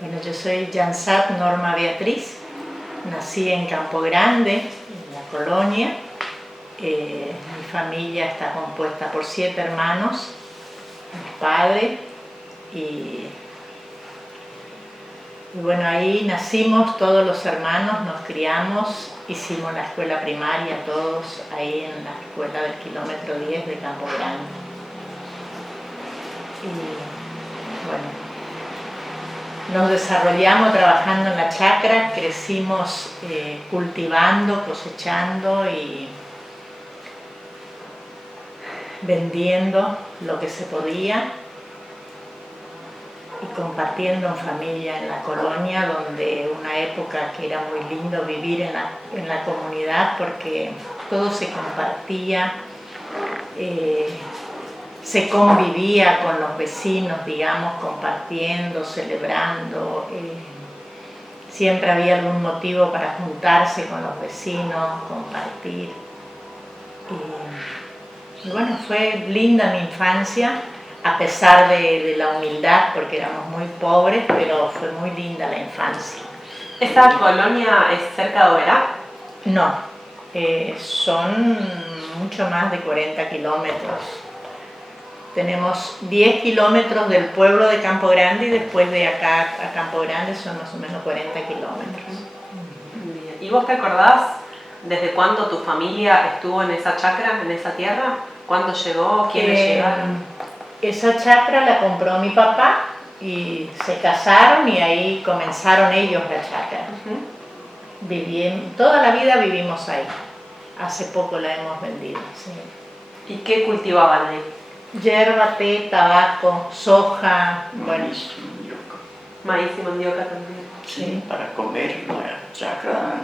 Bueno, yo soy Yansat Norma Beatriz, nací en Campo Grande, en la colonia. Mi familia está compuesta por 7 hermanos, mis padres, y bueno, ahí nacimos todos los hermanos, nos criamos, hicimos la escuela primaria todos ahí en la escuela del kilómetro 10 de Campo Grande. Y bueno, nos desarrollamos trabajando en la chacra, crecimos cultivando, cosechando y vendiendo lo que se podía y compartiendo en familia en la colonia, donde una época que era muy lindo vivir en la comunidad porque todo se compartía, se convivía con los vecinos, digamos, compartiendo, celebrando. Siempre había algún motivo para juntarse con los vecinos, compartir. Y bueno, fue linda mi infancia, a pesar de la humildad, porque éramos muy pobres, pero fue muy linda la infancia. ¿Esta colonia es cerca de Oberá? No, son mucho más de 40 kilómetros. Tenemos 10 kilómetros del pueblo de Campo Grande y después de acá a Campo Grande son más o menos 40 kilómetros. ¿Y vos te acordás desde cuándo tu familia estuvo en esa chacra, en esa tierra? ¿Cuándo llegó? ¿Quiénes llegaron? Esa chacra la compró mi papá y se casaron y ahí comenzaron ellos la chacra. Toda la vida vivimos ahí. Hace poco la hemos vendido. Sí. ¿Y qué cultivaban ahí? Yerba, té, tabaco, soja, bueno. Maíz y mandioca también. Sí, para comer en la chacra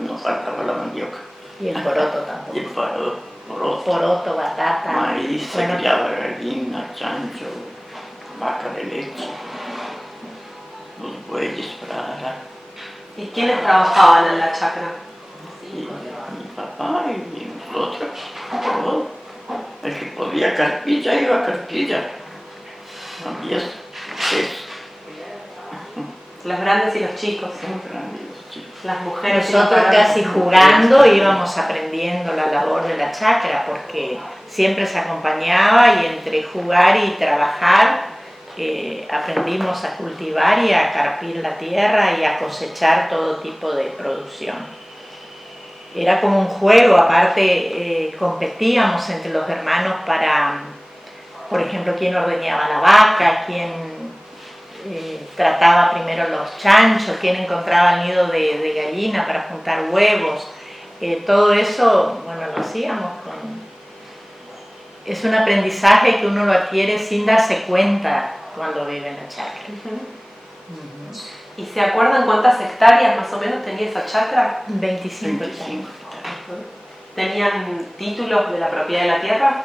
no faltaba la mandioca. Y el poroto tampoco. Y el poroto, batata. Maíz, se criaba gallina, chancho, vaca de leche, los bueyes para arar. ¿Y quiénes trabajaban en la chacra? Y mi papá y nosotros, todo. El que podía carpilla iba a carpilla. Había eso. Los grandes y los chicos. Los grandes y los chicos. Las mujeres. Nosotros casi jugando íbamos aprendiendo la labor de la chacra, porque siempre se acompañaba y entre jugar y trabajar aprendimos a cultivar y a carpir la tierra y a cosechar todo tipo de producción. Era como un juego, aparte competíamos entre los hermanos para, por ejemplo, quién ordeñaba la vaca, quién trataba primero los chanchos, quién encontraba el nido de gallina para juntar huevos. Todo eso, bueno, lo hacíamos con... Es un aprendizaje que uno lo adquiere sin darse cuenta cuando vive en la chacra. ¿Y se acuerdan cuántas hectáreas más o menos tenía esa chacra? 25 hectáreas. ¿Tenían títulos de la propiedad de la tierra?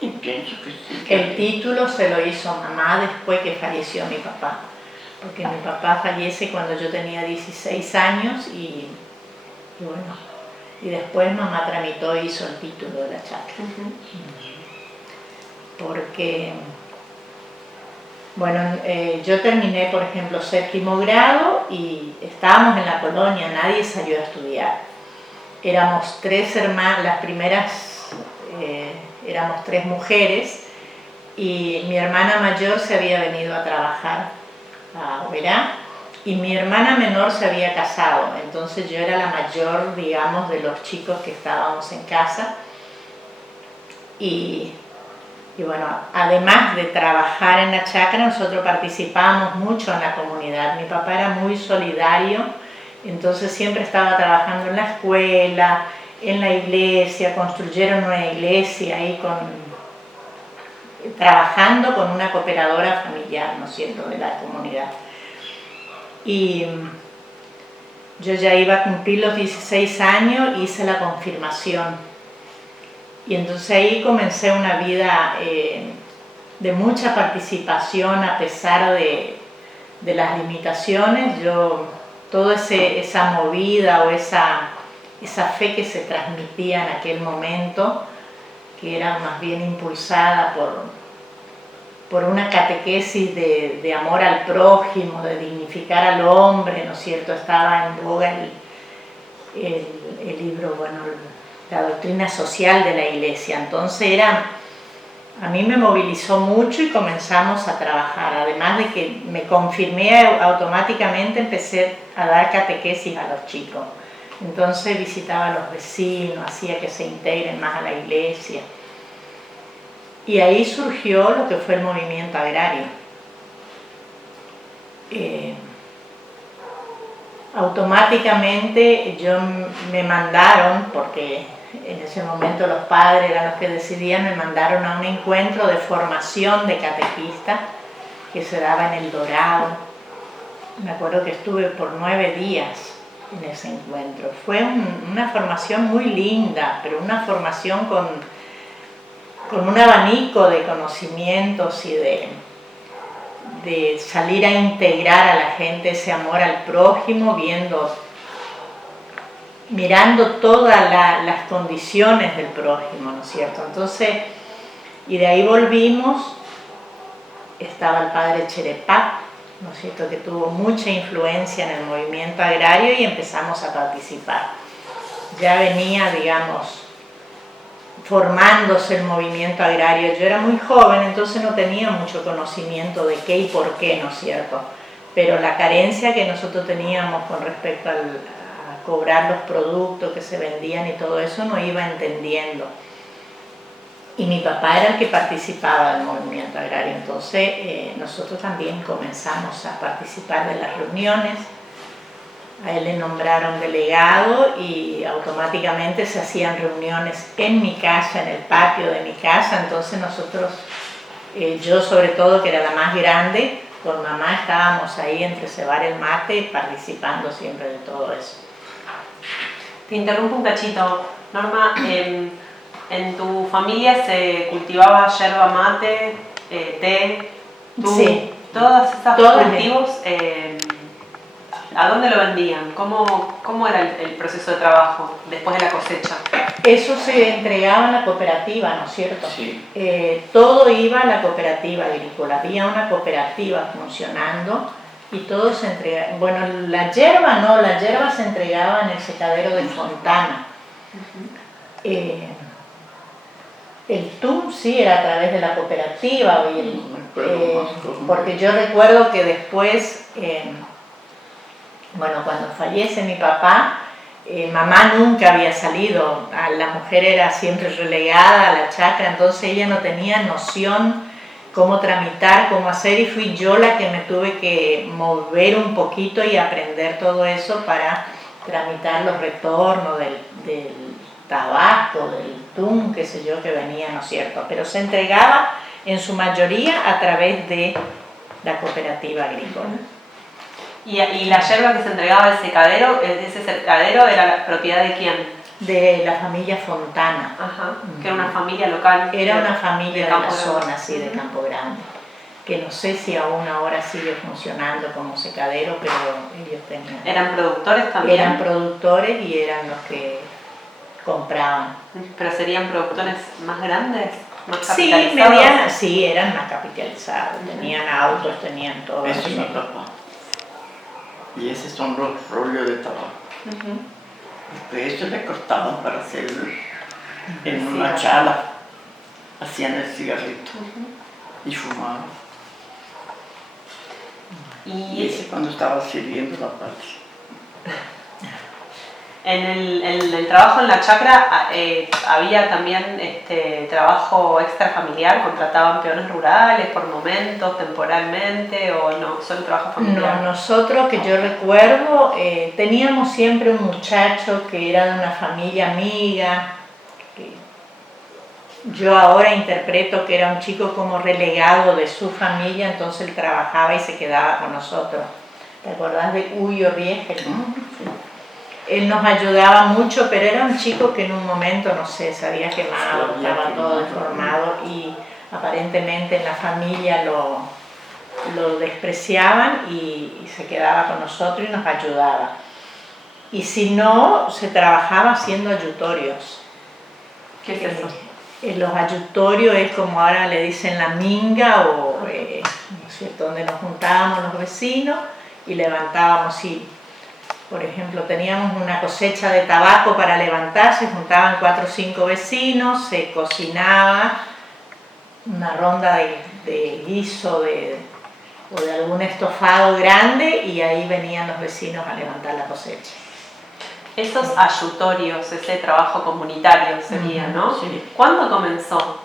Y pienso que sí. El título se lo hizo mamá después que falleció mi papá, porque mi papá fallece cuando yo tenía 16 años y bueno, y después mamá tramitó e hizo el título de la chacra. Porque, bueno, yo terminé, por ejemplo, 7º grado y estábamos en la colonia, nadie salió a estudiar. Éramos 3 hermanas, las primeras éramos 3 mujeres y mi hermana mayor se había venido a trabajar a Oberá y mi hermana menor se había casado, entonces yo era la mayor, digamos, de los chicos que estábamos en casa y bueno, además de trabajar en la chacra, nosotros participábamos mucho en la comunidad. Mi papá era muy solidario, entonces siempre estaba trabajando en la escuela, en la iglesia, construyeron una iglesia ahí trabajando con una cooperadora familiar, ¿no es cierto?, de la comunidad. Y yo ya iba a cumplir los 16 años, hice la confirmación. Y entonces ahí comencé una vida de mucha participación a pesar de las limitaciones. Toda esa movida o esa fe que se transmitía en aquel momento, que era más bien impulsada por una catequesis de amor al prójimo, de dignificar al hombre, ¿no es cierto? Estaba en boga el libro, bueno, la doctrina social de la Iglesia. Entonces a mí me movilizó mucho y comenzamos a trabajar. Además de que me confirmé automáticamente, empecé a dar catequesis a los chicos. Entonces visitaba a los vecinos, hacía que se integren más a la Iglesia. Y ahí surgió lo que fue el movimiento agrario. Automáticamente me mandaron, porque en ese momento los padres eran los que decidían, me mandaron a un encuentro de formación de catequista que se daba en El Dorado. Me acuerdo que estuve por 9 días en ese encuentro. Fue una formación muy linda, pero una formación con un abanico de conocimientos y de salir a integrar a la gente ese amor al prójimo, mirando todas las condiciones del prójimo, ¿no es cierto? Entonces, y de ahí volvimos, estaba el padre Cherepá, ¿no es cierto?, que tuvo mucha influencia en el movimiento agrario y empezamos a participar. Ya venía, digamos, formándose el movimiento agrario. Yo era muy joven, entonces no tenía mucho conocimiento de qué y por qué, ¿no es cierto? Pero la carencia que nosotros teníamos con respecto a cobrar los productos que se vendían y todo eso, no iba entendiendo. Y mi papá era el que participaba del movimiento agrario, entonces nosotros también comenzamos a participar de las reuniones. A él le nombraron delegado y automáticamente se hacían reuniones en mi casa, en el patio de mi casa. Entonces nosotros, yo sobre todo, que era la más grande, con mamá estábamos ahí entre cebar el mate, participando siempre de todo eso. Te interrumpo un cachito, Norma. ¿En tu familia se cultivaba yerba mate, té, sí, todos estos cultivos? ¿A dónde lo vendían? ¿Cómo era el proceso de trabajo después de la cosecha? Eso se entregaba en la cooperativa, ¿no es cierto? Sí. Todo iba a la cooperativa agrícola. Había una cooperativa funcionando y todo se entregaba. Bueno, la yerba no, la yerba se entregaba en el secadero de Fontana. El TUM sí era a través de la cooperativa, porque yo recuerdo que después, bueno, cuando fallece mi papá, mamá nunca había salido, la mujer era siempre relegada a la chacra, entonces ella no tenía noción cómo tramitar, cómo hacer, y fui yo la que me tuve que mover un poquito y aprender todo eso para tramitar los retornos del tabaco, del TUM, qué sé yo, que venía, ¿no es cierto? Pero se entregaba en su mayoría a través de la cooperativa agrícola. ¿Y la yerba que se entregaba al secadero, ese secadero era la propiedad de quién? De la familia Fontana. Ajá, que era una familia local. Era una familia de la Campo Grande. zona, sí, de Campo Grande, que no sé si aún ahora sigue funcionando como secadero, pero ellos tenían... ¿Eran productores también? Eran productores y eran los que compraban. ¿Pero serían productores más grandes? ¿Más Sí, capitalizados? medianas, sí, eran más capitalizados, tenían autos, tenían todo Ese eso. es mi papá. Y esos son los rollos de tabaco. Después estos le cortaban para hacer en una chala. Hacían el cigarrito y fumaban. Y ese cuando estaba sirviendo la parte. En el trabajo en la chacra había también trabajo extrafamiliar, contrataban peones rurales por momentos, temporalmente, o no, solo trabajo familiar. No, nosotros, que yo recuerdo, teníamos siempre un muchacho que era de una familia amiga, que yo ahora interpreto que era un chico como relegado de su familia, entonces él trabajaba y se quedaba con nosotros. ¿Te acordás de Huyo Riegel? Sí. Él nos ayudaba mucho, pero era un chico que en un momento, no sé, se había quemado, estaba todo deformado y aparentemente en la familia lo despreciaban y se quedaba con nosotros y nos ayudaba. Y si no, se trabajaba haciendo ayutorios. ¿Qué es eso? Los ayutorios es como ahora le dicen la minga o cierto?, donde nos juntábamos los vecinos y levantábamos, y por ejemplo teníamos una cosecha de tabaco para levantar, se juntaban 4 o 5 vecinos, se cocinaba una ronda de guiso o de algún estofado grande, y ahí venían los vecinos a levantar la cosecha. Esos ayutorios, ese trabajo comunitario sería, ¿no? Sí. ¿Cuándo comenzó?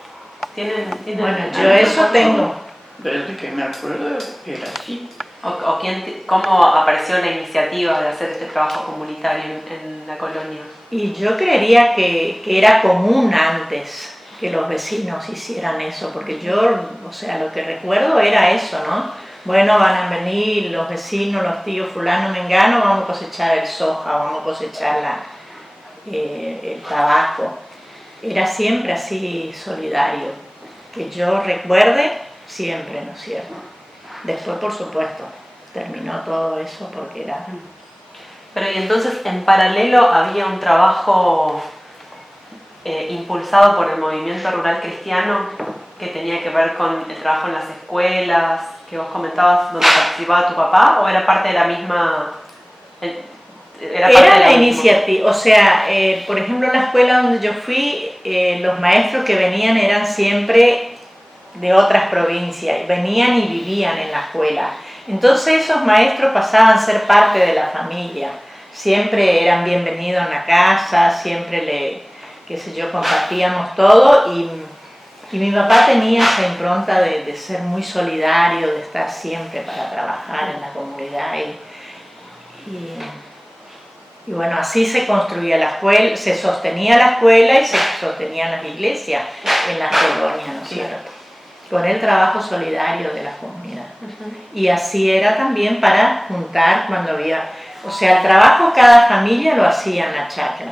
Bueno, yo eso tengo. Desde que me acuerdo era así. ¿Cómo apareció la iniciativa de hacer este trabajo comunitario en la colonia? Y yo creería que era común antes que los vecinos hicieran eso, porque yo, o sea, lo que recuerdo era eso, ¿no? Bueno, van a venir los vecinos, los tíos fulano, mengano, vamos a cosechar el soja, vamos a cosechar el tabaco. Era siempre así solidario, que yo recuerde siempre, ¿no es cierto? Después, por supuesto, terminó todo eso porque era... Pero y entonces, en paralelo, había un trabajo impulsado por el movimiento rural cristiano que tenía que ver con el trabajo en las escuelas, que vos comentabas, donde participaba tu papá, ¿o era parte de la misma...? Era la iniciativa, o sea, por ejemplo, en la escuela donde yo fui, los maestros que venían eran siempre de otras provincias, venían y vivían en la escuela. Entonces esos maestros pasaban a ser parte de la familia, siempre eran bienvenidos en la casa, siempre qué sé yo, compartíamos todo, y mi papá tenía esa impronta de ser muy solidario, de estar siempre para trabajar en la comunidad, y bueno, así se construía la escuela, se sostenía la escuela y se sostenían las iglesias en las colonias, ¿no es cierto? Con el trabajo solidario de la comunidad. Y así era también para juntar cuando había... O sea, el trabajo cada familia lo hacía en la chacra.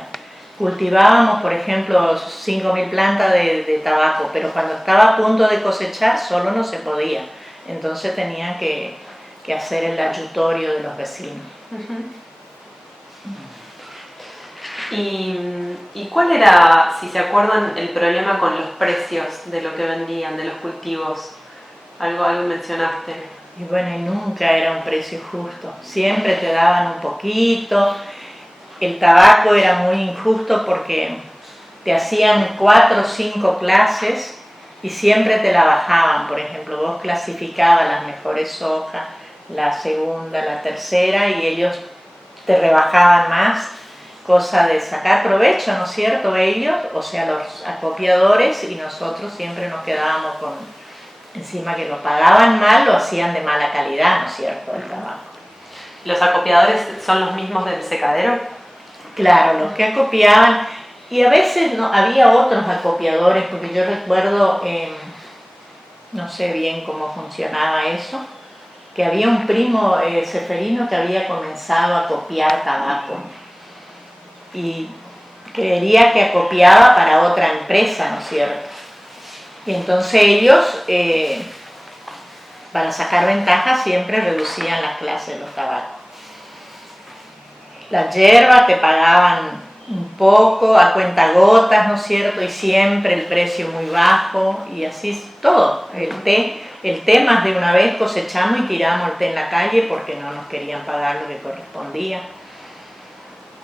Cultivábamos, por ejemplo, 5.000 plantas de tabaco, pero cuando estaba a punto de cosechar solo no se podía. Entonces tenían que hacer el ayutorio de los vecinos. ¿Y cuál era, si se acuerdan, el problema con los precios de lo que vendían, de los cultivos? Algo mencionaste. Y bueno, y nunca era un precio justo. Siempre te daban un poquito. El tabaco era muy injusto porque te hacían 4 o 5 clases y siempre te la bajaban. Por ejemplo, vos clasificabas las mejores hojas, la segunda, la tercera, y ellos te rebajaban más, cosa de sacar provecho, ¿no es cierto? Ellos, o sea, los acopiadores, y nosotros siempre nos quedábamos con, encima que lo pagaban mal, lo hacían de mala calidad, ¿no es cierto?, el tabaco. ¿Los acopiadores son los mismos del secadero? Claro, los que acopiaban, y a veces no, había otros acopiadores, porque yo recuerdo, no sé bien cómo funcionaba eso, que había un primo ceferino que había comenzado a acopiar tabaco y creería que acopiaba para otra empresa, ¿no es cierto? Y entonces ellos, para sacar ventaja, siempre reducían las clases de los tabacos. Las hierbas te pagaban un poco, a cuentagotas, ¿no es cierto? Y siempre el precio muy bajo, y así todo. El té más de una vez cosechamos y tiramos el té en la calle porque no nos querían pagar lo que correspondía.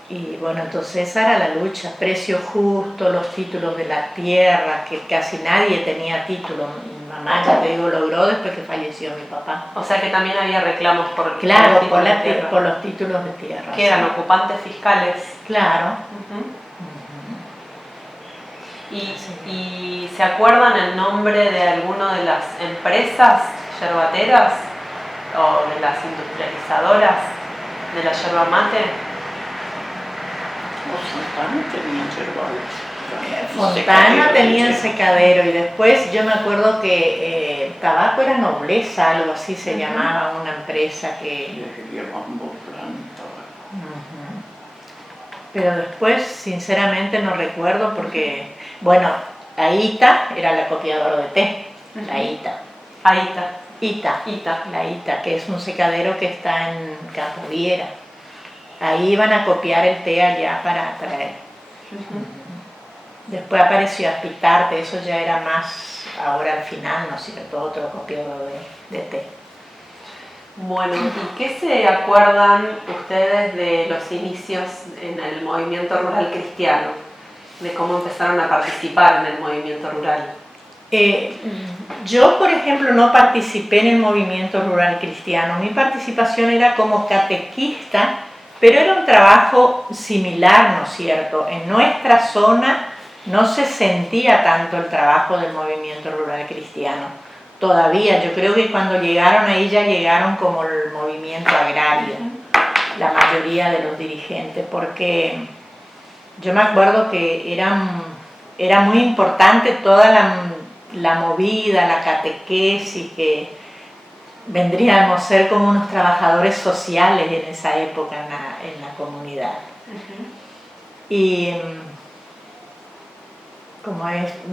Y bueno, entonces esa era la lucha, precio justo, los títulos de la tierra, que casi nadie tenía título. Mi mamá, ya te digo, logró después que falleció mi papá. O sea que también había reclamos por Claro, los por los títulos de tierra. Que eran ocupantes fiscales. Claro. ¿Y se acuerdan el nombre de alguna de las empresas yerbateras o de las industrializadoras de la yerba mate? Fontana tenía el secadero, y después yo me acuerdo que Tabaco era Nobleza, algo así se llamaba, una empresa que... Pero después, sinceramente, no recuerdo porque, bueno, Aita era el acopiador de té, la Ita. La Ita, que es un secadero que está en Campo Viera. Ahí iban a copiar el té allá para traer. Después apareció Aspitarte, eso ya era más ahora al final, ¿no es cierto?, otro copiador de té. Bueno, ¿y qué se acuerdan ustedes de los inicios en el movimiento rural cristiano? De cómo empezaron a participar en el movimiento rural. Yo, por ejemplo, no participé en el movimiento rural cristiano. Mi participación era como catequista, pero era un trabajo similar, ¿no es cierto? En nuestra zona no se sentía tanto el trabajo del movimiento rural cristiano. Todavía, yo creo que cuando llegaron ahí ya llegaron como el movimiento agrario, la mayoría de los dirigentes, porque yo me acuerdo que era muy importante toda la movida, la catequesis, que vendríamos a ser como unos trabajadores sociales en esa época en la comunidad. Y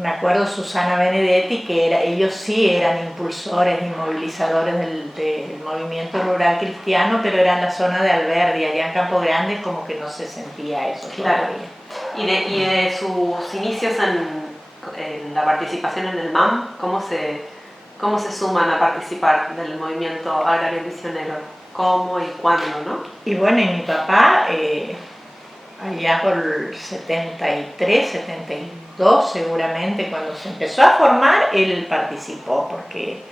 me acuerdo Susana Benedetti, que ellos sí eran impulsores y movilizadores del movimiento rural cristiano, pero era en la zona de Alberdi, allá en Campo Grande como que no se sentía eso todavía. ¿Y de sus inicios en la participación en el MAM, cómo se suman a participar del movimiento agrario misionero? ¿Cómo y cuándo, no? Y bueno, y mi papá, allá por el 73, 72 seguramente, cuando se empezó a formar, él participó, porque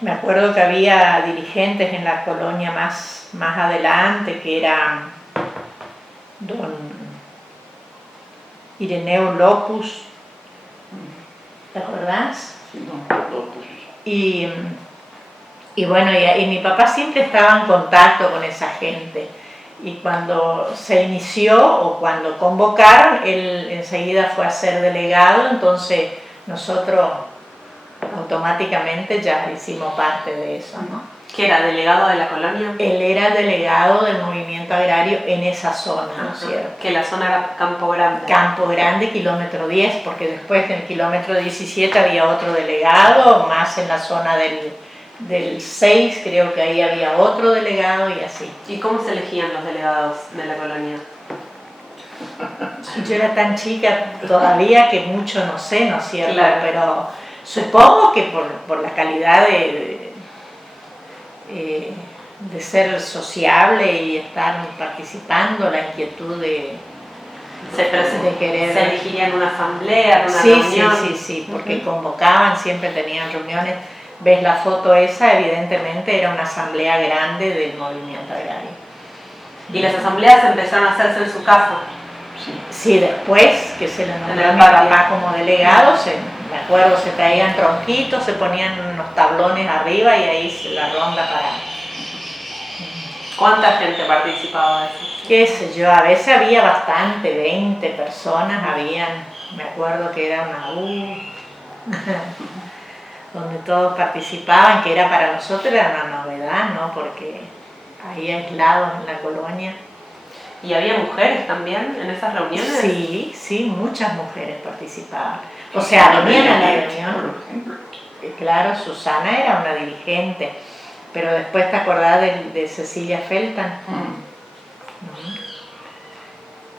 me acuerdo que había dirigentes en la colonia más adelante, que era don Ireneo Lopus, ¿te acordás? Sí, don Lopus. Y bueno, y mi papá siempre estaba en contacto con esa gente. Y cuando se inició o cuando convocaron, él enseguida fue a ser delegado, entonces nosotros automáticamente ya hicimos parte de eso, ¿no? ¿Qué era? ¿Delegado de la colonia? Él era delegado del movimiento agrario en esa zona, ¿no es cierto? Que la zona era Campo Grande. Campo Grande, kilómetro 10, porque después en el kilómetro 17 había otro delegado, más en la zona del 6 creo que ahí había otro delegado y así. ¿Y cómo se elegían los delegados de la colonia? Yo era tan chica todavía que mucho no sé, ¿no es cierto? Claro. Pero supongo que por la calidad de ser sociable y estar participando, la inquietud de querer... ¿Se elegiría en una asamblea, en una reunión? Sí, porque convocaban, siempre tenían reuniones. Ves la foto esa, evidentemente era una asamblea grande del movimiento agrario. ¿Y las asambleas empezaron a hacerse en su casa? Sí, después que se le nombró a mi papá como delegado, me acuerdo, se traían tronquitos, se ponían unos tablones arriba y ahí la ronda para... ¿Cuánta gente participaba de eso? Qué sé yo, a veces había bastante, 20 personas habían, me acuerdo que era una donde todos participaban, que era para nosotros era una novedad, ¿no? Porque ahí aislados en la colonia. ¿Y había mujeres también en esas reuniones? Sí, muchas mujeres participaban. O sea, venían a la reunión. Claro, Susana era una dirigente, pero después te acordás de Cecilia Feltan,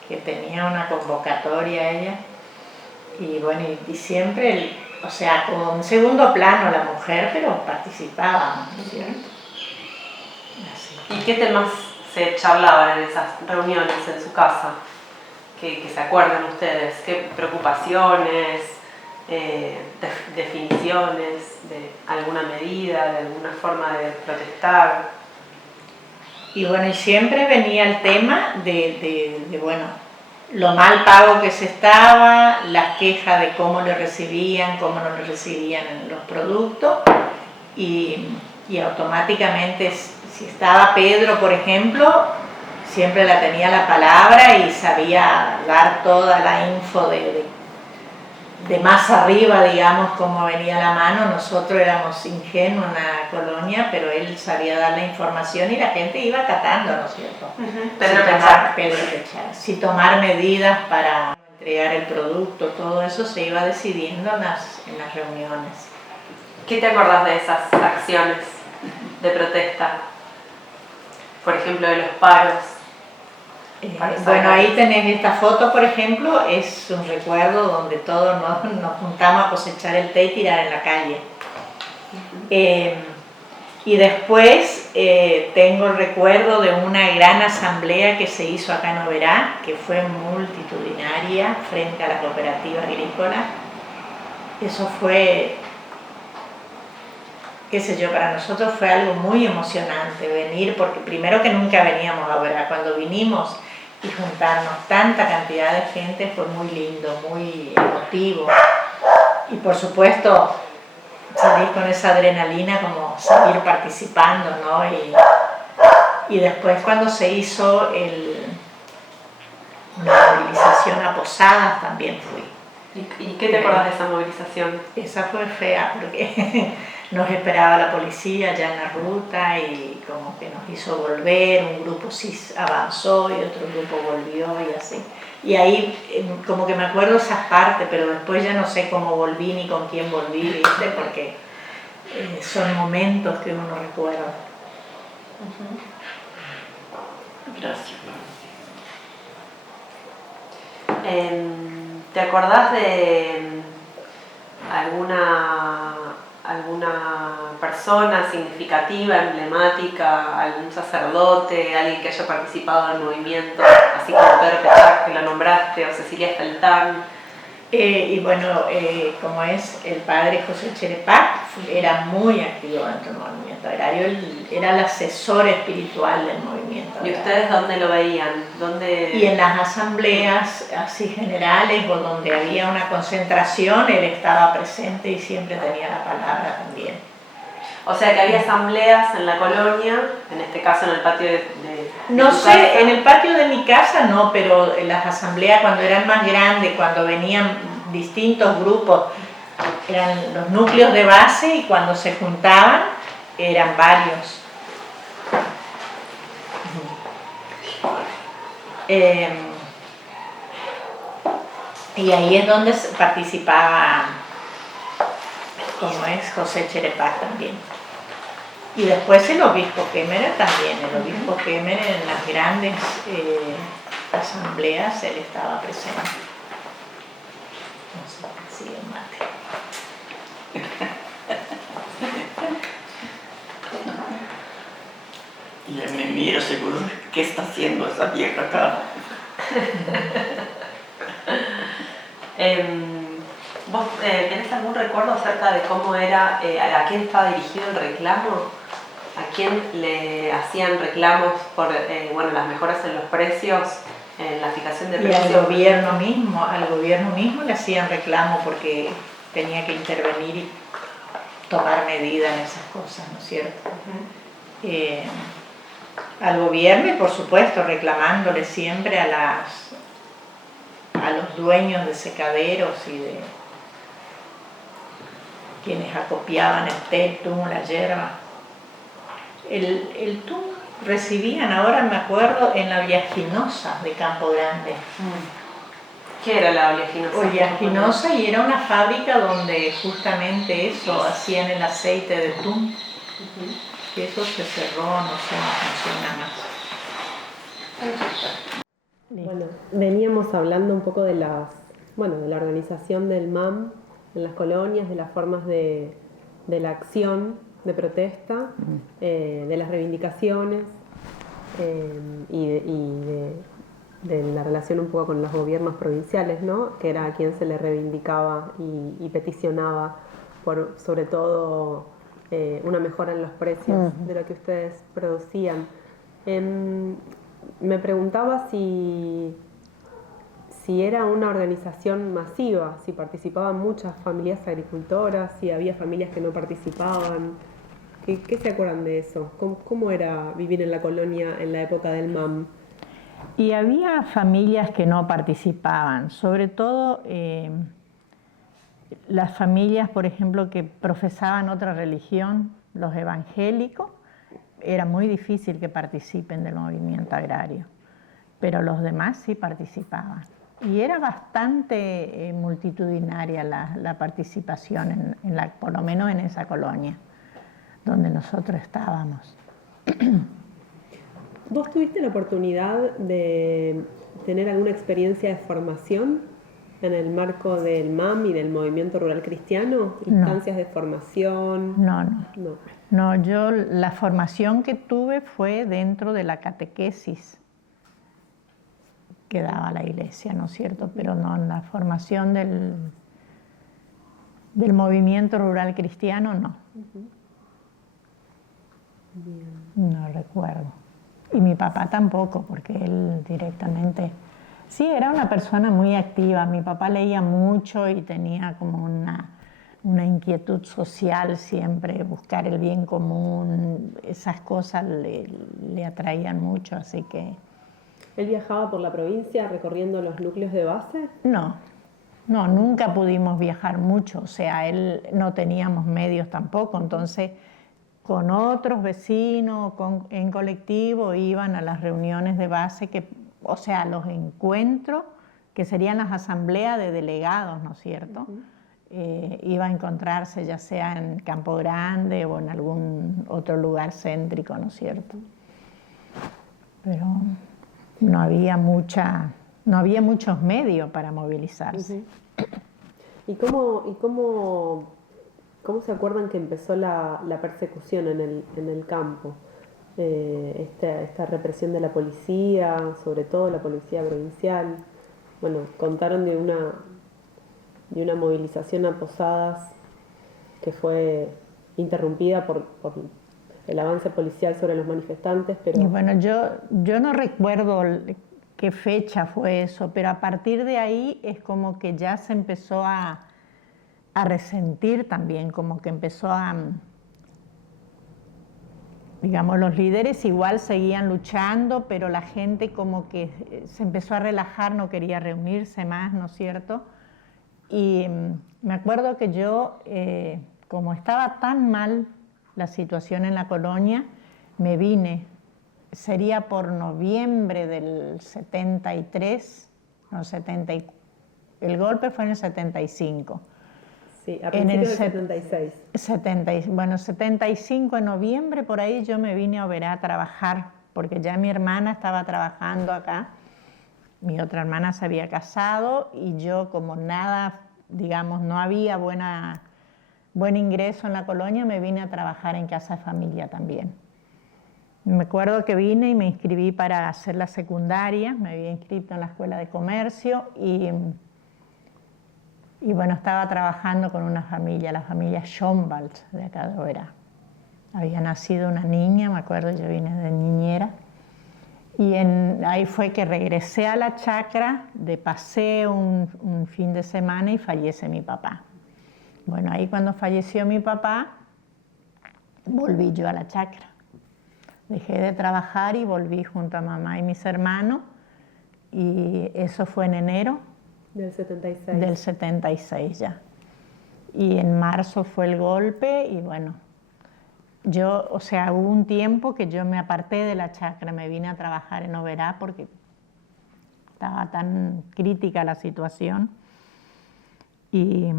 que tenía una convocatoria ella. Y bueno, y siempre, o sea, con segundo plano la mujer, pero participaba, ¿no es cierto? Así. ¿Y qué temas se charlaban en esas reuniones en su casa? Que se acuerdan ustedes, qué preocupaciones, definiciones de alguna medida, de alguna forma de protestar. Y bueno, y siempre venía el tema de lo mal pago que se estaba, las quejas de cómo le recibían, cómo no le recibían los productos, y automáticamente, si estaba Pedro, por ejemplo, siempre la tenía la palabra y sabía dar toda la info de más arriba, digamos, cómo venía la mano. Nosotros éramos ingenuos en la colonia, pero él sabía dar la información y la gente iba acatando, ¿no es cierto? Pedro Pechar. Si tomar medidas para entregar el producto, todo eso se iba decidiendo en las reuniones. ¿Qué te acordás de esas acciones de protesta? Por ejemplo, de los paros. Bueno, ahí tenés esta foto, por ejemplo, es un recuerdo donde todos nos juntamos a cosechar el té y tirar en la calle. Y después, tengo el recuerdo de una gran asamblea que se hizo acá en Oberá, que fue multitudinaria frente a la cooperativa agrícola. Eso fue, qué sé yo, para nosotros fue algo muy emocionante venir, porque primero que nunca veníamos a Oberá. Cuando vinimos y juntarnos tanta cantidad de gente fue muy lindo, muy emotivo. Y por supuesto salir con esa adrenalina, como seguir participando, ¿no? Y después cuando se hizo una movilización a Posadas también fui. ¿Y qué te acordás de esa movilización? Esa fue fea porque nos esperaba la policía ya en la ruta y como que nos hizo volver, un grupo sí avanzó y otro grupo volvió y así. Y ahí como que me acuerdo esas partes, pero después ya no sé cómo volví ni con quién volví, ¿viste? Porque son momentos que uno recuerda. Gracias. ¿Te acordás de alguna persona significativa, emblemática, algún sacerdote, alguien que haya participado en el movimiento, así como Pedro Pechac, que lo nombraste, o Cecilia Feltán? Y bueno, como es el padre José Cherepac, era muy activo dentro del movimiento agrario, él era el asesor espiritual del movimiento agrario. ¿Y ustedes dónde lo veían? Y en las asambleas así generales o donde había una concentración, él estaba presente y siempre tenía la palabra también. O sea que había asambleas en la colonia, en este caso en el patio de no tu sé, casa. En el patio de mi casa no, pero en las asambleas cuando eran más grandes, cuando venían distintos grupos, eran los núcleos de base y cuando se juntaban eran varios. Y ahí es donde participaba, como es José Cherepac también. Y después el obispo Kemmerer también, el obispo Kemmerer en las grandes asambleas él estaba presente. No sé, sigue el mate. Y él me mira seguro, ¿qué está haciendo esa vieja acá? ¿Vos tenés algún recuerdo acerca de cómo era, a quién estaba dirigido el reclamo? ¿A quién le hacían reclamos por las mejoras en los precios, en la fijación de precios? Y al gobierno mismo le hacían reclamo porque tenía que intervenir y tomar medidas en esas cosas, ¿no es cierto? Al gobierno y por supuesto reclamándole siempre a los dueños de secaderos y de quienes acopiaban el tumo, la hierba. El tumo recibían, ahora me acuerdo, en la oleaginosa de Campo Grande. ¿Qué era la oleaginosa? Oleaginosa, y era una fábrica donde justamente eso, hacían el aceite de tumo. Y eso se cerró, no sé, no funciona más. Bueno, veníamos hablando un poco de la organización del MAM en las colonias, de las formas de la acción, de protesta, de las reivindicaciones y de la relación un poco con los gobiernos provinciales, ¿no? Que era a quien se le reivindicaba y peticionaba por, sobre todo, una mejora en los precios de lo que ustedes producían. Me preguntaba si era una organización masiva, si participaban muchas familias agricultoras, si había familias que no participaban. ¿Qué se acuerdan de eso? ¿Cómo era vivir en la colonia en la época del MAM? Y había familias que no participaban, sobre todo las familias, por ejemplo, que profesaban otra religión, los evangélicos, era muy difícil que participen del movimiento agrario, pero los demás sí participaban. Y era bastante multitudinaria la participación, por lo menos en esa colonia donde nosotros estábamos. ¿Vos tuviste la oportunidad de tener alguna experiencia de formación en el marco del MAM y del movimiento rural cristiano? ¿Instancias de formación? No, yo la formación que tuve fue dentro de la catequesis que daba la iglesia, ¿no es cierto? Pero no, en la formación del movimiento rural cristiano, no. No recuerdo. Y mi papá tampoco, porque él directamente... Sí, era una persona muy activa. Mi papá leía mucho y tenía como una inquietud social siempre, buscar el bien común, esas cosas le atraían mucho, así que... ¿Él viajaba por la provincia recorriendo los núcleos de base? No, nunca pudimos viajar mucho, o sea, él no teníamos medios tampoco, entonces con otros vecinos, en colectivo, iban a las reuniones de base, o sea, los encuentros, que serían las asambleas de delegados, ¿no es cierto? Iba a encontrarse ya sea en Campo Grande o en algún otro lugar céntrico, ¿no es cierto? Pero no había muchos medios para movilizarse. ¿Y cómo se acuerdan que empezó la persecución en el campo? Esta represión de la policía, sobre todo la policía provincial. Bueno, contaron de una movilización a Posadas que fue interrumpida por el avance policial sobre los manifestantes, pero... Y bueno, yo no recuerdo qué fecha fue eso, pero a partir de ahí es como que ya se empezó a resentir también, como que empezó digamos, los líderes igual seguían luchando, pero la gente como que se empezó a relajar, no quería reunirse más, ¿no es cierto? Y me acuerdo que yo, como estaba tan mal la situación en la colonia, me vine, sería por noviembre del 73, no, el golpe fue en el 75. Sí, a principios del 76. Bueno, 75 en noviembre, por ahí yo me vine a Oberá a trabajar, porque ya mi hermana estaba trabajando acá, mi otra hermana se había casado y yo como nada, digamos, no había buen ingreso en la colonia, me vine a trabajar en casa de familia también. Me acuerdo que vine y me inscribí para hacer la secundaria, me había inscrito en la escuela de comercio y bueno, estaba trabajando con una familia, la familia Schombald de acá de Oberá. Había nacido una niña, me acuerdo, yo vine de niñera. Y ahí fue que regresé a la chacra de paseo un fin de semana y fallece mi papá. Bueno, ahí cuando falleció mi papá, volví yo a la chacra. Dejé de trabajar y volví junto a mamá y mis hermanos. Y eso fue en enero. Del 76. Del 76 ya. Y en marzo fue el golpe y bueno, yo, o sea, hubo un tiempo que yo me aparté de la chacra, me vine a trabajar en Oberá porque estaba tan crítica la situación. Y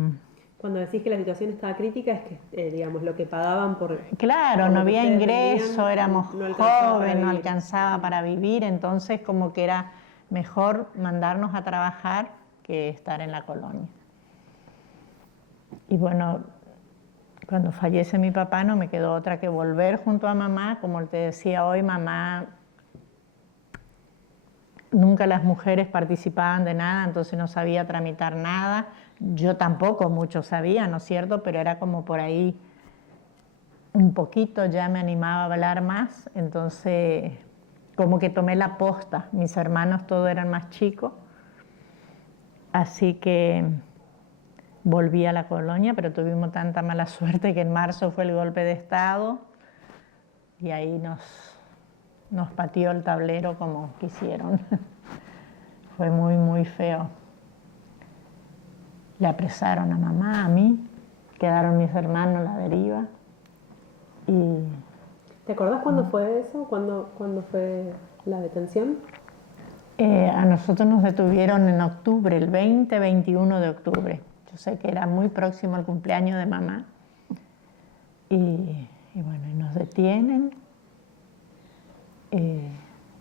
cuando decís que la situación estaba crítica es que, digamos, lo que pagaban por... Claro, no había ingreso, éramos jóvenes, no alcanzaba para vivir, entonces como que era mejor mandarnos a trabajar que estar en la colonia. Y bueno, cuando fallece mi papá no me quedó otra que volver junto a mamá. Como te decía hoy, mamá, nunca las mujeres participaban de nada, entonces no sabía tramitar nada. Yo tampoco mucho sabía, ¿no es cierto? Pero era como por ahí un poquito, ya me animaba a hablar más, entonces como que tomé la posta. Mis hermanos todos eran más chicos. Así que volví a la colonia, pero tuvimos tanta mala suerte que en marzo fue el golpe de Estado y ahí nos pateó el tablero como quisieron. Fue muy, muy feo. Le apresaron a mamá, a mí, quedaron mis hermanos a la deriva. Y ¿te acordás cuándo fue eso? ¿Cuándo fue la detención? A nosotros nos detuvieron en octubre, el 20-21 de octubre. Yo sé que era muy próximo al cumpleaños de mamá. Y bueno, y nos detienen.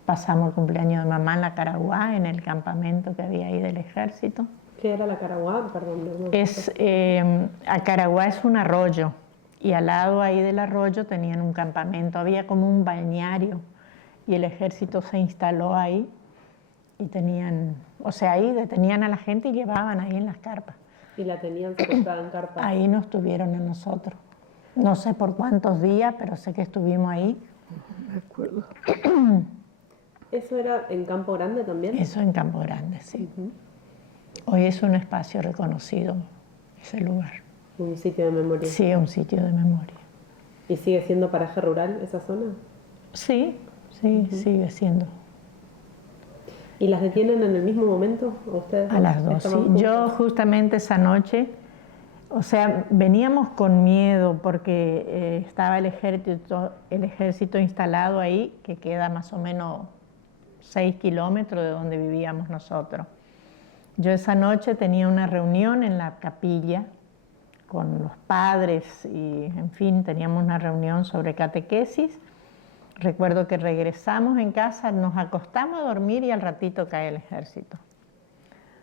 Pasamos el cumpleaños de mamá en la Caraguá, en el campamento que había ahí del ejército. ¿Qué era la Caraguá? Perdón, Acaraguá es un arroyo y al lado ahí del arroyo tenían un campamento, había como un balneario y el ejército se instaló ahí y tenían, o sea, ahí detenían a la gente y llevaban ahí en las carpas. Y la tenían secuestrada en carpas. Ahí nos tuvieron a nosotros. No sé por cuántos días, pero sé que estuvimos ahí. No me acuerdo. ¿Eso era en Campo Grande también? Eso en Campo Grande, sí. Hoy es un espacio reconocido, ese lugar. Un sitio de memoria. Sí, un sitio de memoria. ¿Y sigue siendo paraje rural esa zona? Sí, sí, sigue siendo. ¿Y las detienen en el mismo momento? ¿O ustedes A las 2, sí. juntas? Yo justamente esa noche, o sea, veníamos con miedo porque estaba el ejército instalado ahí, que queda más o menos 6 kilómetros de donde vivíamos nosotros. Yo esa noche tenía una reunión en la capilla con los padres y, en fin, teníamos una reunión sobre catequesis. Recuerdo que regresamos en casa, nos acostamos a dormir y al ratito cae el ejército.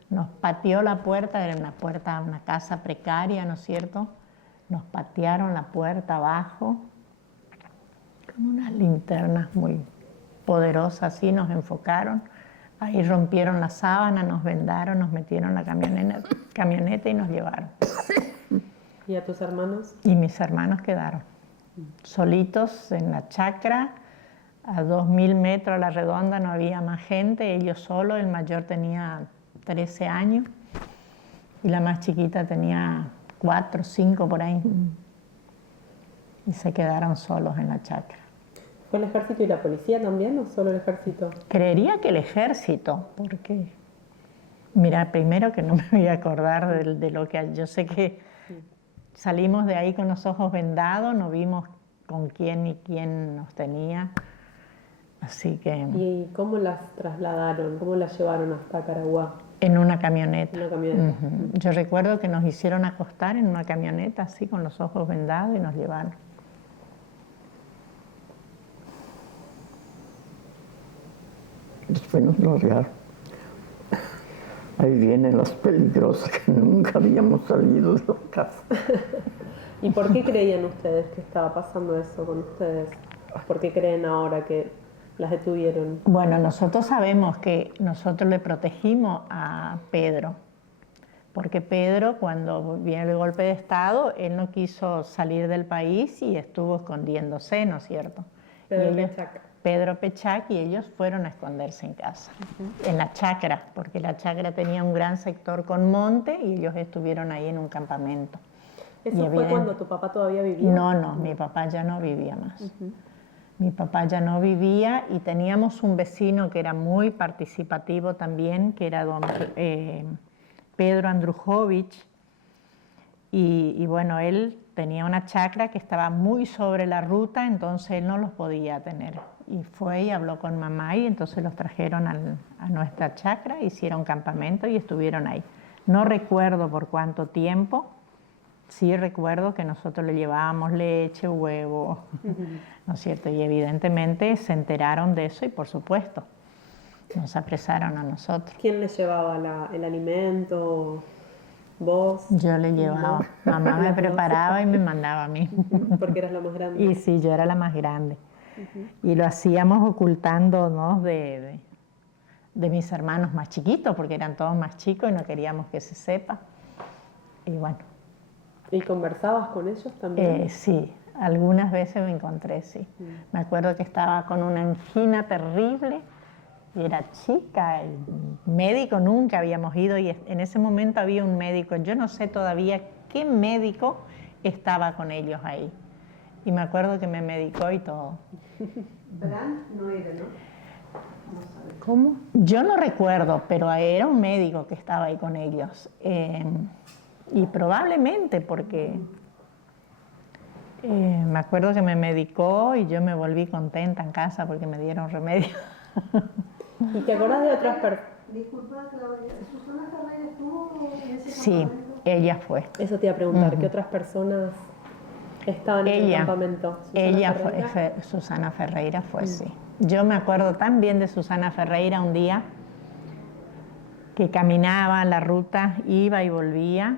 Nos pateó la puerta, era una casa precaria, ¿no es cierto? Nos patearon la puerta abajo con unas linternas muy poderosas, así nos enfocaron. Ahí rompieron la sábana, nos vendaron, nos metieron en la camioneta y nos llevaron. ¿Y a tus hermanos? Y mis hermanos quedaron solitos en la chacra, a 2000 metros a la redonda, no había más gente, ellos solos, el mayor tenía 13 años y la más chiquita tenía 4, 5 por ahí. Y se quedaron solos en la chacra. ¿Fue el ejército y la policía también o solo el ejército? Creería que el ejército, porque, mira, primero que no me voy a acordar de lo que... Yo sé que salimos de ahí con los ojos vendados, no vimos con quién ni quién nos tenía, así que... ¿Y cómo las trasladaron? ¿Cómo las llevaron hasta Caraguá? En una camioneta. En una camioneta. Yo recuerdo que nos hicieron acostar en una camioneta, así con los ojos vendados, y nos llevaron. Después nos rodearon. Ahí vienen los peligrosos que nunca habíamos salido de la casa. ¿Y por qué creían ustedes que estaba pasando eso con ustedes? ¿Por qué creen ahora que las detuvieron? Bueno, nosotros sabemos que nosotros le protegimos a Pedro, porque Pedro, cuando viene el golpe de Estado, él no quiso salir del país y estuvo escondiéndose, ¿no es cierto? Pedro Pechac, y ellos fueron a esconderse en casa, en la chacra, porque la chacra tenía un gran sector con monte y ellos estuvieron ahí en un campamento. ¿Eso fue cuando tu papá todavía vivía? No, mi papá ya no vivía más. Mi papá ya no vivía y teníamos un vecino que era muy participativo también, que era don Pedro Andrujovich, y bueno, él tenía una chacra que estaba muy sobre la ruta, entonces él no los podía tener. Y fue y habló con mamá y entonces los trajeron a nuestra chacra, hicieron campamento y estuvieron ahí. No recuerdo por cuánto tiempo, sí recuerdo que nosotros le llevábamos leche, huevo, ¿no es cierto? Y evidentemente se enteraron de eso y por supuesto nos apresaron a nosotros. ¿Quién les llevaba el alimento? ¿Vos? Yo le llevaba, mamá me preparaba y me mandaba a mí. Porque eras la más grande. Y sí, yo era la más grande. Y lo hacíamos ocultándonos de mis hermanos más chiquitos, porque eran todos más chicos y no queríamos que se sepa. Y bueno. ¿Y conversabas con ellos también? Sí, algunas veces me encontré, sí. Me acuerdo que estaba con una angina terrible y era chica, el médico nunca habíamos ido y en ese momento había un médico, yo no sé todavía qué médico estaba con ellos ahí. Y me acuerdo que me medicó y todo. Bran no era, ¿no? ¿Cómo? Yo no recuerdo, pero era un médico que estaba ahí con ellos. Y probablemente porque me acuerdo que me medicó y yo me volví contenta en casa porque me dieron remedio. ¿Y te acordás de otras personas? Disculpa, Claudia, ¿Susana Ferreira estuvo en ese Sí, campamento? ella fue. Eso te iba a preguntar, ¿qué otras personas estaban en el campamento? Ella fue, Susana Ferreira fue, sí. Yo me acuerdo tan bien de Susana Ferreira un día. que caminaba la ruta, iba y volvía,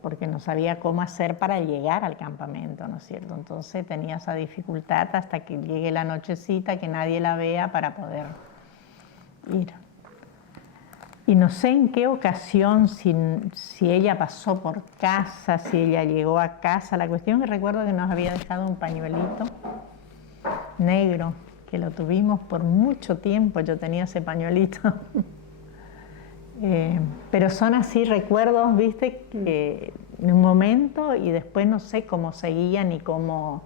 porque no sabía cómo hacer para llegar al campamento, ¿no es cierto? Entonces tenía esa dificultad hasta que llegue la nochecita, que nadie la vea para poder ir. Y no sé en qué ocasión, si ella pasó por casa, si ella llegó a casa. La cuestión que recuerdo que nos había dejado un pañuelito negro, que lo tuvimos por mucho tiempo, yo tenía ese pañuelito. Pero son así recuerdos, viste, que en un momento y después no sé cómo seguían ni cómo...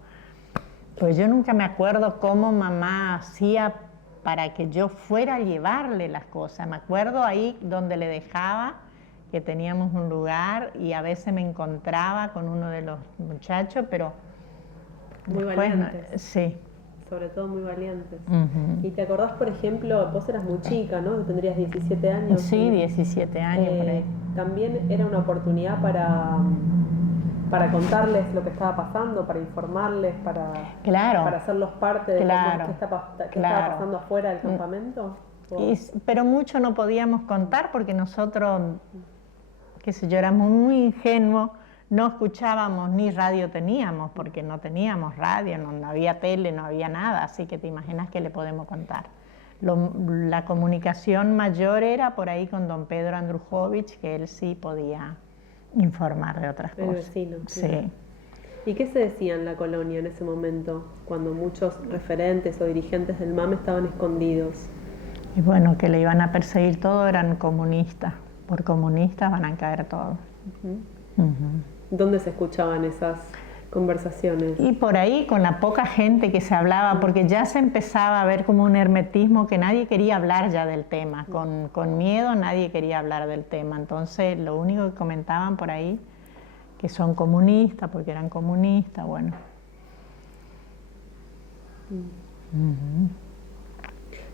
Pues yo nunca me acuerdo cómo mamá hacía para que yo fuera a llevarle las cosas. Me acuerdo ahí donde le dejaba, que teníamos un lugar y a veces me encontraba con uno de los muchachos, pero Muy después valientes. sí. Sobre todo muy valientes. Ujú. Y te acordás, por ejemplo, vos eras muy chica, ¿no? Tendrías 17 años. Sí, 17 años por ahí. También era una oportunidad para contarles lo que estaba pasando, para informarles, para Claro. hacerlos parte de Claro. qué estaba Claro. pasando afuera del campamento. Pero mucho no podíamos contar porque nosotros, qué sé yo, éramos muy ingenuos, no escuchábamos ni radio teníamos, porque no teníamos radio, no había tele, no había nada, así que te imaginas que le podemos contar. La comunicación mayor era por ahí con don Pedro Andrujovich, que él sí podía informar de otras El cosas. vecino. Sí. ¿Y qué se decía en la colonia en ese momento, cuando muchos referentes o dirigentes del MAM estaban escondidos? Y bueno, que le iban a perseguir todo, eran comunistas. Por comunistas van a caer todos. ¿Dónde se escuchaban esas conversaciones? Y por ahí con la poca gente que se hablaba, porque ya se empezaba a ver como un hermetismo que nadie quería hablar ya del tema, con miedo nadie quería hablar del tema. Entonces lo único que comentaban por ahí, que son comunistas, porque eran comunistas, bueno.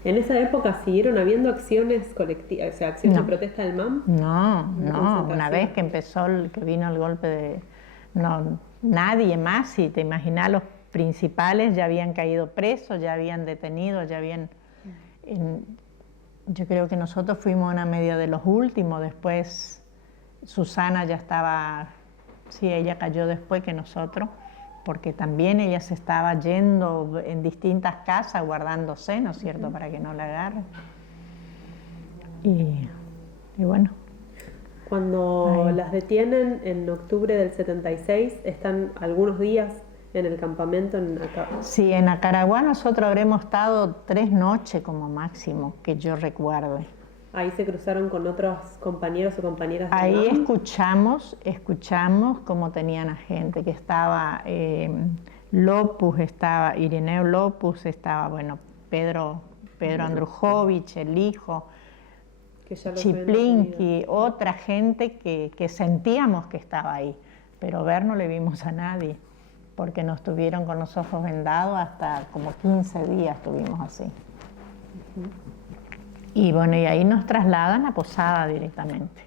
¿En esa época siguieron habiendo acciones colectivas, o sea, acciones de protesta del MAM? No, concentración. una vez que que vino el golpe de... No, nadie más, si te imaginas, los principales ya habían caído presos, ya habían detenido, ya habían... yo creo que nosotros fuimos una media de los últimos, después Susana ya estaba... Sí, ella cayó después que nosotros, porque también ella se estaba yendo en distintas casas, guardándose, ¿no es cierto?, para que no la agarren. Y bueno. Cuando Ahí. las detienen en octubre del 76, están algunos días en el campamento en Sí, en Acaraguá nosotros habremos estado 3 noches como máximo, que yo recuerde. Ahí se cruzaron con otros compañeros o compañeras del Ahí MAM. escuchamos cómo tenían a gente, que estaba Lopus, estaba Irineo Lopus, estaba, bueno, Pedro Andrujovich, el hijo, Que ya los habían Chiplinki, otra gente que sentíamos que estaba ahí, pero ver no le vimos a nadie, porque nos tuvieron con los ojos vendados hasta como 15 días estuvimos así. Y bueno, y ahí nos trasladan a Posada directamente.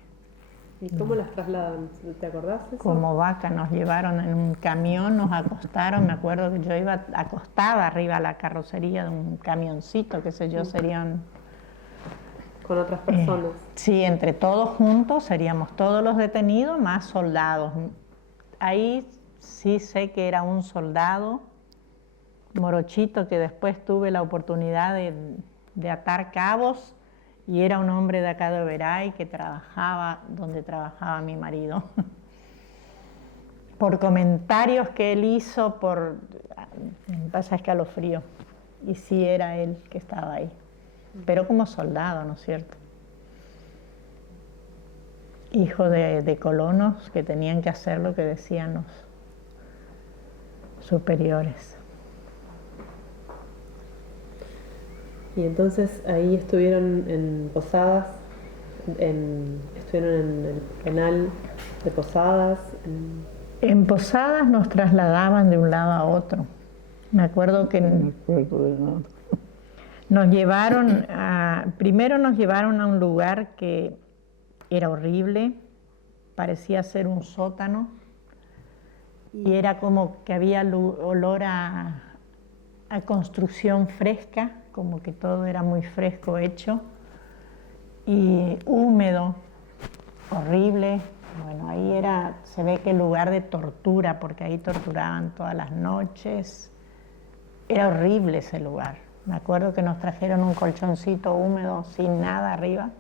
¿Y cómo las trasladan? ¿Te acordás eso? Como vaca, nos llevaron en un camión, nos acostaron, me acuerdo que yo iba acostada arriba a la carrocería de un camioncito, qué sé yo, serían... Con otras personas. Sí, entre todos juntos seríamos todos los detenidos más soldados. Ahí sí sé que era un soldado morochito que después tuve la oportunidad de atar cabos, y era un hombre de acá de Oberá que trabajaba donde trabajaba mi marido. Por comentarios que él hizo, me pasa escalofrío, y sí era él que estaba ahí, pero como soldado, ¿no es cierto? Hijo de colonos que tenían que hacer lo que decían los superiores. Y entonces ahí estuvieron en Posadas, estuvieron en el penal de Posadas. En Posadas nos trasladaban de un lado a otro. Me acuerdo que nos llevaron primero nos llevaron a un lugar que era horrible, parecía ser un sótano, y era como que había olor a construcción fresca, como que todo era muy fresco hecho, y húmedo, horrible. Bueno, ahí se ve que el lugar de tortura, porque ahí torturaban todas las noches. Era horrible ese lugar. Me acuerdo que nos trajeron un colchoncito húmedo sin nada arriba.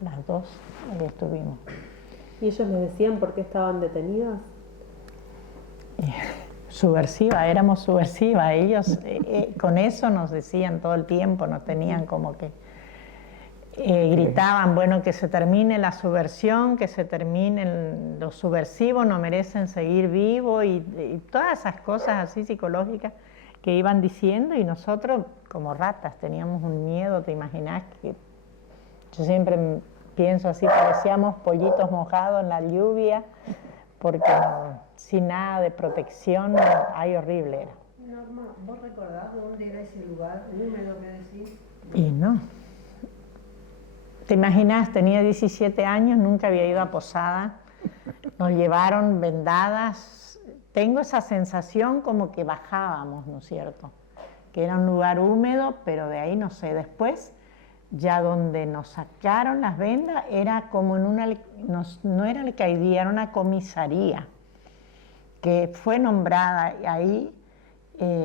Las dos, ahí estuvimos. ¿Y ellos les decían por qué estaban detenidas? Subversiva, éramos subversivas. Ellos con eso nos decían todo el tiempo, nos tenían como que gritaban, bueno, que se termine la subversión, que se terminen los subversivos, no merecen seguir vivos y todas esas cosas así psicológicas que iban diciendo, y nosotros como ratas teníamos un miedo, te imaginás que yo siempre pienso así, parecíamos pollitos mojados en la lluvia, porque sin nada de protección, ahí horrible era. Norma, ¿vos recordás dónde era ese lugar húmedo que decís? Y no. ¿Te imaginas? Tenía 17 años, nunca había ido a Posada, nos llevaron vendadas. Tengo esa sensación como que bajábamos, ¿no es cierto? Que era un lugar húmedo, pero de ahí no sé. Después, ya donde nos sacaron las vendas, era como en una, no era alcaidía, era una comisaría, que fue nombrada ahí.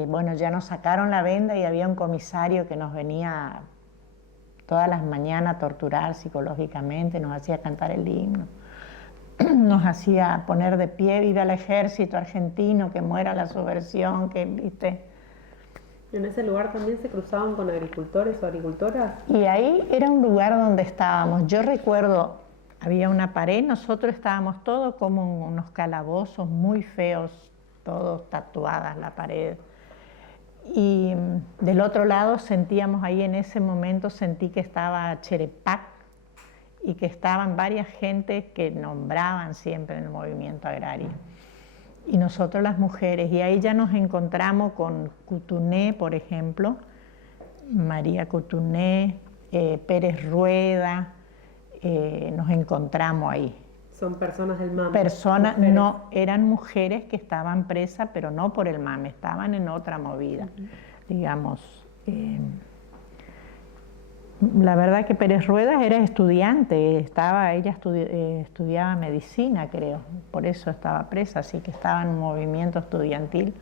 Bueno, ya nos sacaron la venda y había un comisario que nos venía todas las mañanas a torturar psicológicamente, nos hacía cantar el himno, nos hacía poner de pie, viva el ejército argentino, que muera la subversión, que, viste. ¿En ese lugar también se cruzaban con agricultores o agricultoras? Y ahí era un lugar donde estábamos. Yo recuerdo, había una pared, nosotros estábamos todos como en unos calabozos muy feos, todos tatuadas la pared. Y del otro lado sentíamos ahí en ese momento, sentí que estaba Cherepac y que estaban varias gentes que nombraban siempre en el movimiento agrario. Y nosotros las mujeres, y ahí ya nos encontramos con Cutuné, por ejemplo, María Cutuné, Pérez Rueda, nos encontramos ahí. Son personas del MAM. Personas, mujeres. no, eran mujeres que estaban presas, pero no por el MAM, estaban en otra movida, digamos. La verdad que Pérez Ruedas era estudiante, ella estudiaba medicina, creo, por eso estaba presa, así que estaba en un movimiento estudiantil.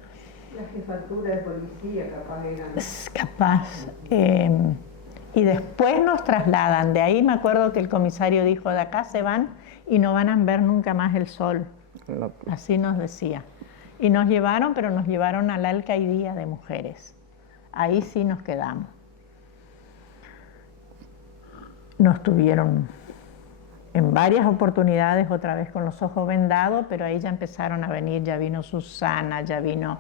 La jefatura de policía capaz eran. Capaz. Y después nos trasladan, de ahí me acuerdo que el comisario dijo, de acá se van y no van a ver nunca más el sol, así nos decía. Y nos llevaron, pero nos llevaron a la alcaidía de mujeres, ahí sí nos quedamos. Nos tuvieron en varias oportunidades otra vez con los ojos vendados, pero ahí ya empezaron a venir, ya vino Susana, ya vino,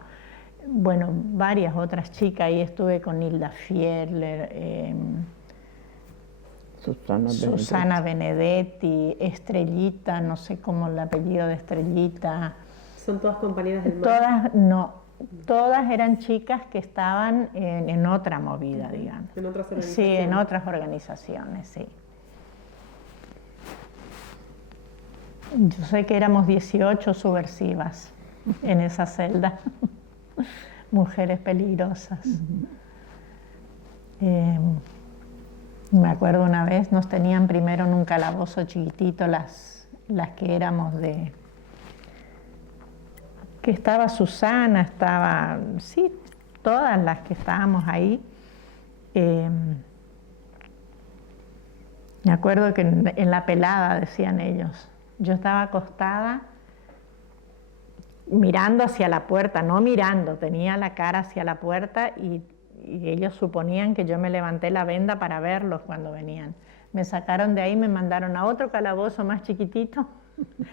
bueno, varias otras chicas, ahí estuve con Hilda Fierler, Susana Benedetti, Estrellita, no sé cómo el apellido de Estrellita. ¿Son todas compañeras del MAM? Todas, no, todas eran chicas que estaban en otra movida, digamos. ¿En otras organizaciones? Sí, en otras organizaciones, sí. Yo sé que éramos 18 subversivas en esa celda, mujeres peligrosas. Me acuerdo una vez, nos tenían primero en un calabozo chiquitito las que éramos de... que estaba Susana, estaba, sí, todas las que estábamos ahí. Me acuerdo que en la pelada, decían ellos, yo estaba acostada mirando hacia la puerta, no mirando, tenía la cara hacia la puerta y ellos suponían que yo me levanté la venda para verlos cuando venían. Me sacaron de ahí, me mandaron a otro calabozo más chiquitito,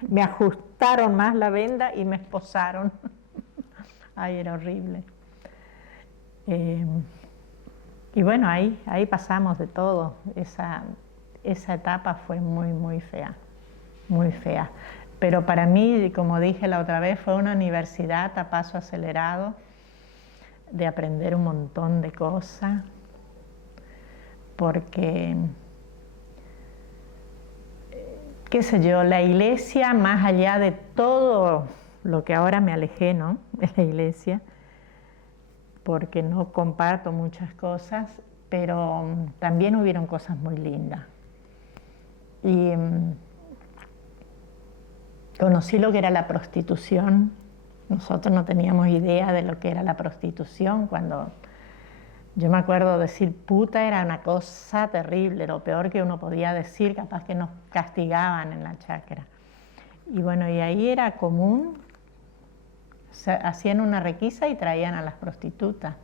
me ajustaron más la venda y me esposaron. Ay, era horrible. Y bueno, ahí pasamos de todo. Esa etapa fue muy, muy fea, muy fea. Pero para mí, como dije la otra vez, fue una universidad a paso acelerado, de aprender un montón de cosas, porque, qué sé yo, la iglesia, más allá de todo lo que ahora me alejé, ¿no?, de la iglesia, porque no comparto muchas cosas, pero también hubieron cosas muy lindas. y conocí lo que era la prostitución. Nosotros no teníamos idea de lo que era la prostitución. Cuando yo me acuerdo decir puta era una cosa terrible, lo peor que uno podía decir, capaz que nos castigaban en la chacra. Y bueno, y ahí era común, hacían una requisa y traían a las prostitutas.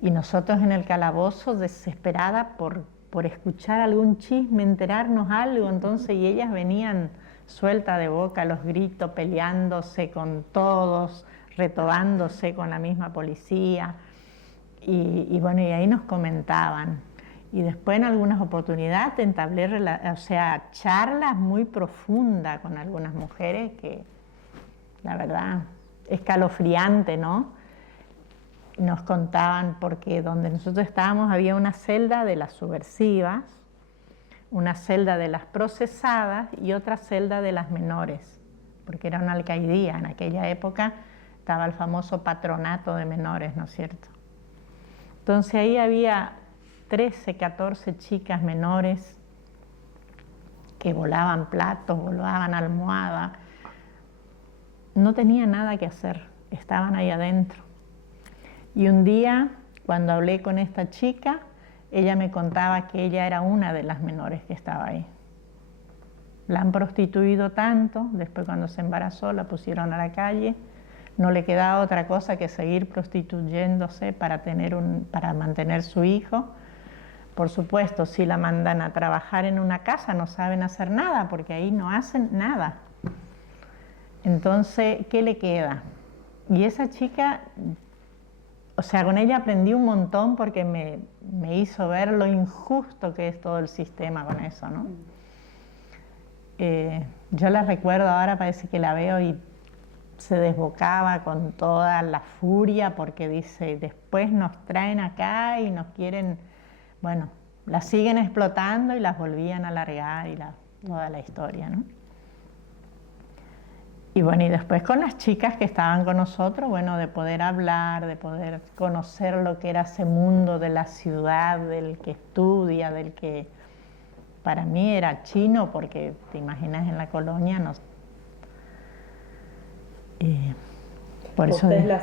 Y nosotros en el calabozo, desesperada por escuchar algún chisme, enterarnos algo, entonces, y ellas venían sueltas de boca, los gritos, peleándose con todos, retobándose con la misma policía. Y bueno, y ahí nos comentaban. Y después en algunas oportunidades entablé charlas muy profundas con algunas mujeres que, la verdad, escalofriante, ¿no? Nos contaban, porque donde nosotros estábamos había una celda de las subversivas, una celda de las procesadas y otra celda de las menores, porque era una alcaidía. En aquella época estaba el famoso patronato de menores, ¿no es cierto? Entonces ahí había 13, 14 chicas menores que volaban platos, volaban almohadas. No tenían nada que hacer, estaban ahí adentro. Y un día, cuando hablé con esta chica, ella me contaba que ella era una de las menores que estaba ahí. La han prostituido tanto, después cuando se embarazó la pusieron a la calle, no le quedaba otra cosa que seguir prostituyéndose para mantener su hijo. Por supuesto, si la mandan a trabajar en una casa no saben hacer nada, porque ahí no hacen nada. Entonces, ¿qué le queda? Y esa chica, o sea, con ella aprendí un montón porque me hizo ver lo injusto que es todo el sistema con eso, ¿no? Yo la recuerdo ahora, parece que la veo y se desbocaba con toda la furia porque dice, después nos traen acá y nos quieren, bueno, las siguen explotando y las volvían a largar y toda la historia, ¿no? Y bueno, y después con las chicas que estaban con nosotros, bueno, de poder hablar, de poder conocer lo que era ese mundo de la ciudad, del que estudia, del que para mí era chino, porque te imaginas en la colonia, no. Por eso ¿Ustedes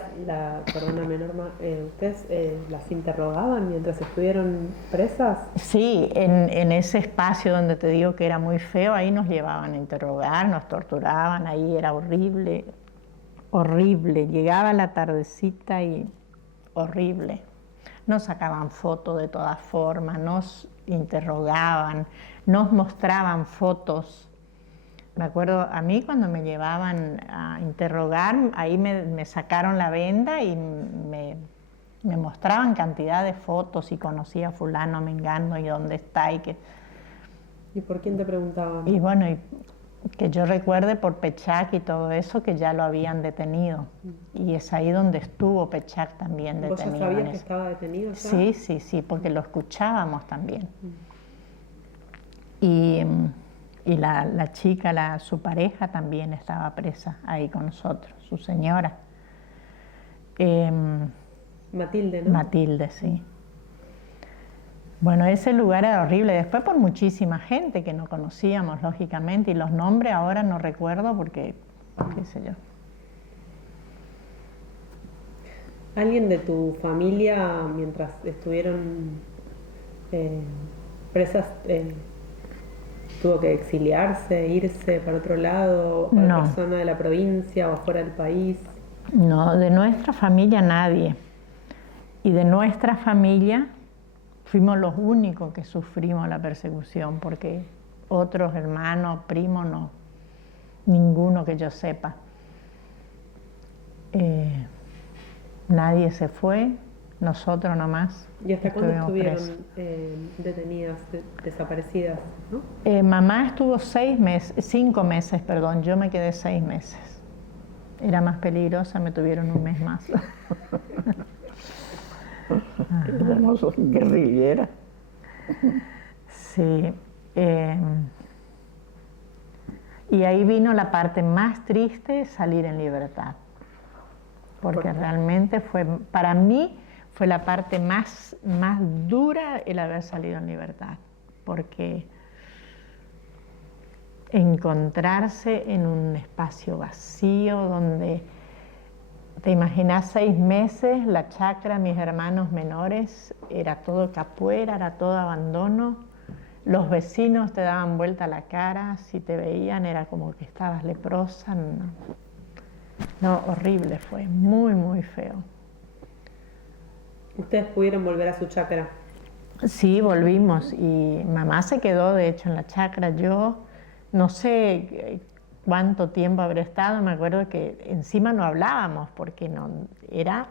perdóname Norma, ustedes las interrogaban mientras estuvieron presas? Sí, en ese espacio donde te digo que era muy feo, ahí nos llevaban a interrogar, nos torturaban, ahí era horrible, horrible. Llegaba la tardecita y horrible. Nos sacaban fotos de todas formas, nos interrogaban, nos mostraban fotos. Me acuerdo a mí cuando me llevaban a interrogar, ahí me sacaron la venda y me mostraban cantidad de fotos y conocía a fulano, mengano y dónde está y que... ¿Y por quién te preguntaban? Y bueno, que yo recuerde por Pechak y todo eso, que ya lo habían detenido. Y es ahí donde estuvo Pechak también detenido. ¿Vos ya sabías que estaba detenido ya? Sí, porque lo escuchábamos también. Y la chica, su pareja también estaba presa ahí con nosotros, su señora. Matilde, ¿no? Matilde, sí. Bueno, ese lugar era horrible. Después por muchísima gente que no conocíamos, lógicamente, y los nombres ahora no recuerdo porque, qué sé yo. ¿Alguien de tu familia, mientras estuvieron presas, tuvo que exiliarse, irse para otro lado, para No. otra zona de la provincia o fuera del país? No, de nuestra familia nadie. Y de nuestra familia fuimos los únicos que sufrimos la persecución, porque otros hermanos, primos, no, ninguno que yo sepa. Nadie se fue, nosotros nomás. ¿Y hasta cuándo estuvieron presos. detenidas, desaparecidas, ¿no? Mamá estuvo 5 meses, perdón, yo me quedé 6 meses. Era más peligrosa, me tuvieron un mes más. Éramos guerrilleras. Sí. Y ahí vino la parte más triste, salir en libertad. Porque realmente para mí fue la parte más dura el haber salido en libertad. Porque encontrarse en un espacio vacío donde, te imaginas, 6 meses, la chacra, mis hermanos menores, era todo capuera, era todo abandono. Los vecinos te daban vuelta la cara, si te veían era como que estabas leprosa. No, no, horrible fue, muy, muy feo. ¿Ustedes pudieron volver a su chacra? Sí, volvimos y mamá se quedó de hecho en la chacra. Yo no sé cuánto tiempo habré estado, me acuerdo que encima no hablábamos porque no era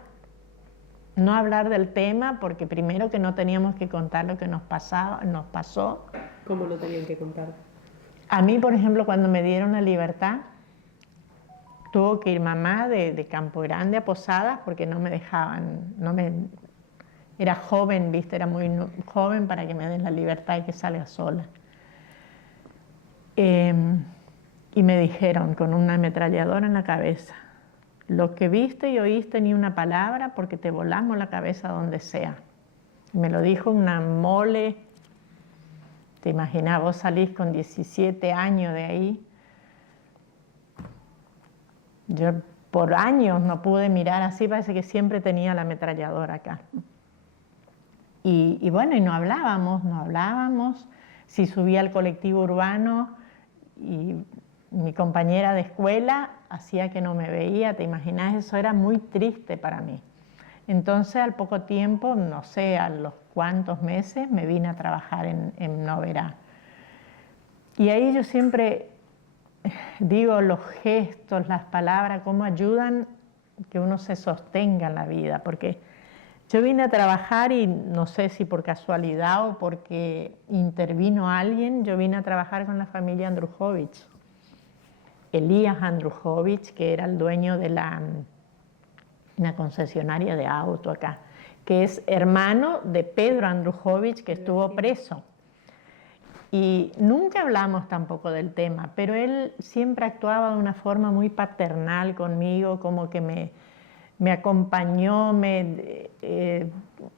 no hablar del tema, porque primero que no teníamos que contar lo que nos pasó. ¿Cómo no tenían que contar? A mí, por ejemplo, cuando me dieron la libertad, tuvo que ir mamá de Campo Grande a Posadas porque no me dejaban, era joven, viste, era muy joven para que me den la libertad y que salga sola. Y me dijeron con una ametralladora en la cabeza: lo que viste y oíste ni una palabra porque te volamos la cabeza donde sea. Me lo dijo una mole. Te imaginas, vos salís con 17 años de ahí. Yo por años no pude mirar así, parece que siempre tenía la ametralladora acá. Y bueno, y no hablábamos. Si subía al colectivo urbano y mi compañera de escuela hacía que no me veía, te imaginas, eso era muy triste para mí. Entonces al poco tiempo, no sé, a los cuantos meses, me vine a trabajar en Noverá. Y ahí yo siempre digo, los gestos, las palabras, cómo ayudan que uno se sostenga en la vida, porque yo vine a trabajar y no sé si por casualidad o porque intervino alguien, yo vine a trabajar con la familia Andrujovich. Elías Andrujovich, que era el dueño de una concesionaria de auto acá, que es hermano de Pedro Andrujovich, que estuvo preso. Y nunca hablamos tampoco del tema, pero él siempre actuaba de una forma muy paternal conmigo, como que me acompañó,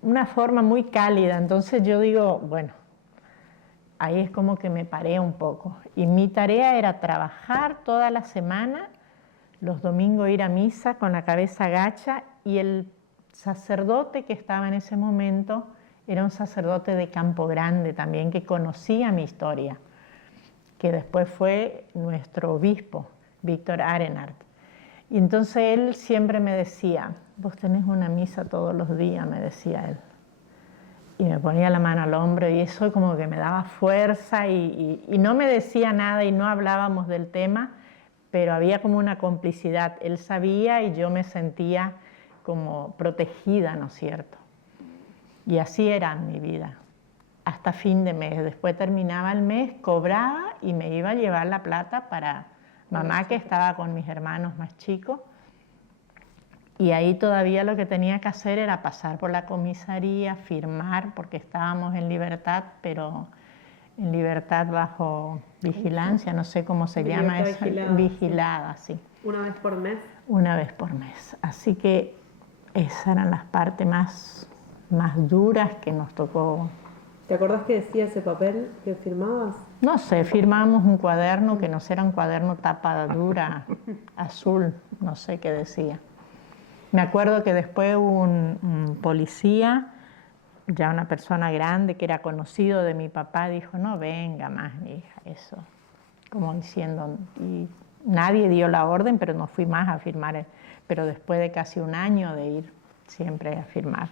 una forma muy cálida. Entonces yo digo, bueno, ahí es como que me paré un poco. Y mi tarea era trabajar toda la semana, los domingos ir a misa con la cabeza gacha, y el sacerdote que estaba en ese momento era un sacerdote de Campo Grande también, que conocía mi historia, que después fue nuestro obispo, Víctor Arenart. Y entonces él siempre me decía, vos tenés una misa todos los días, me decía él. Y me ponía la mano al hombro y eso como que me daba fuerza y no me decía nada y no hablábamos del tema, pero había como una complicidad. Él sabía y yo me sentía como protegida, ¿no es cierto? Y así era mi vida, hasta fin de mes. Después terminaba el mes, cobraba y me iba a llevar la plata para mamá, que estaba con mis hermanos más chicos. Y ahí todavía lo que tenía que hacer era pasar por la comisaría, firmar, porque estábamos en libertad, pero en libertad bajo vigilancia, no sé cómo se llama eso. Vigilada, sí. ¿Una vez por mes? Una vez por mes. Así que esas eran las partes más duras que nos tocó. ¿Te acordás qué decía ese papel que firmabas? No sé, firmamos un cuaderno que no era un cuaderno tapa dura, azul, no sé qué decía. Me acuerdo que después hubo un policía, ya una persona grande que era conocido de mi papá, dijo, no venga más, mi hija, eso, como diciendo, y nadie dio la orden, pero no fui más a firmar, pero después de casi un año de ir siempre a firmar.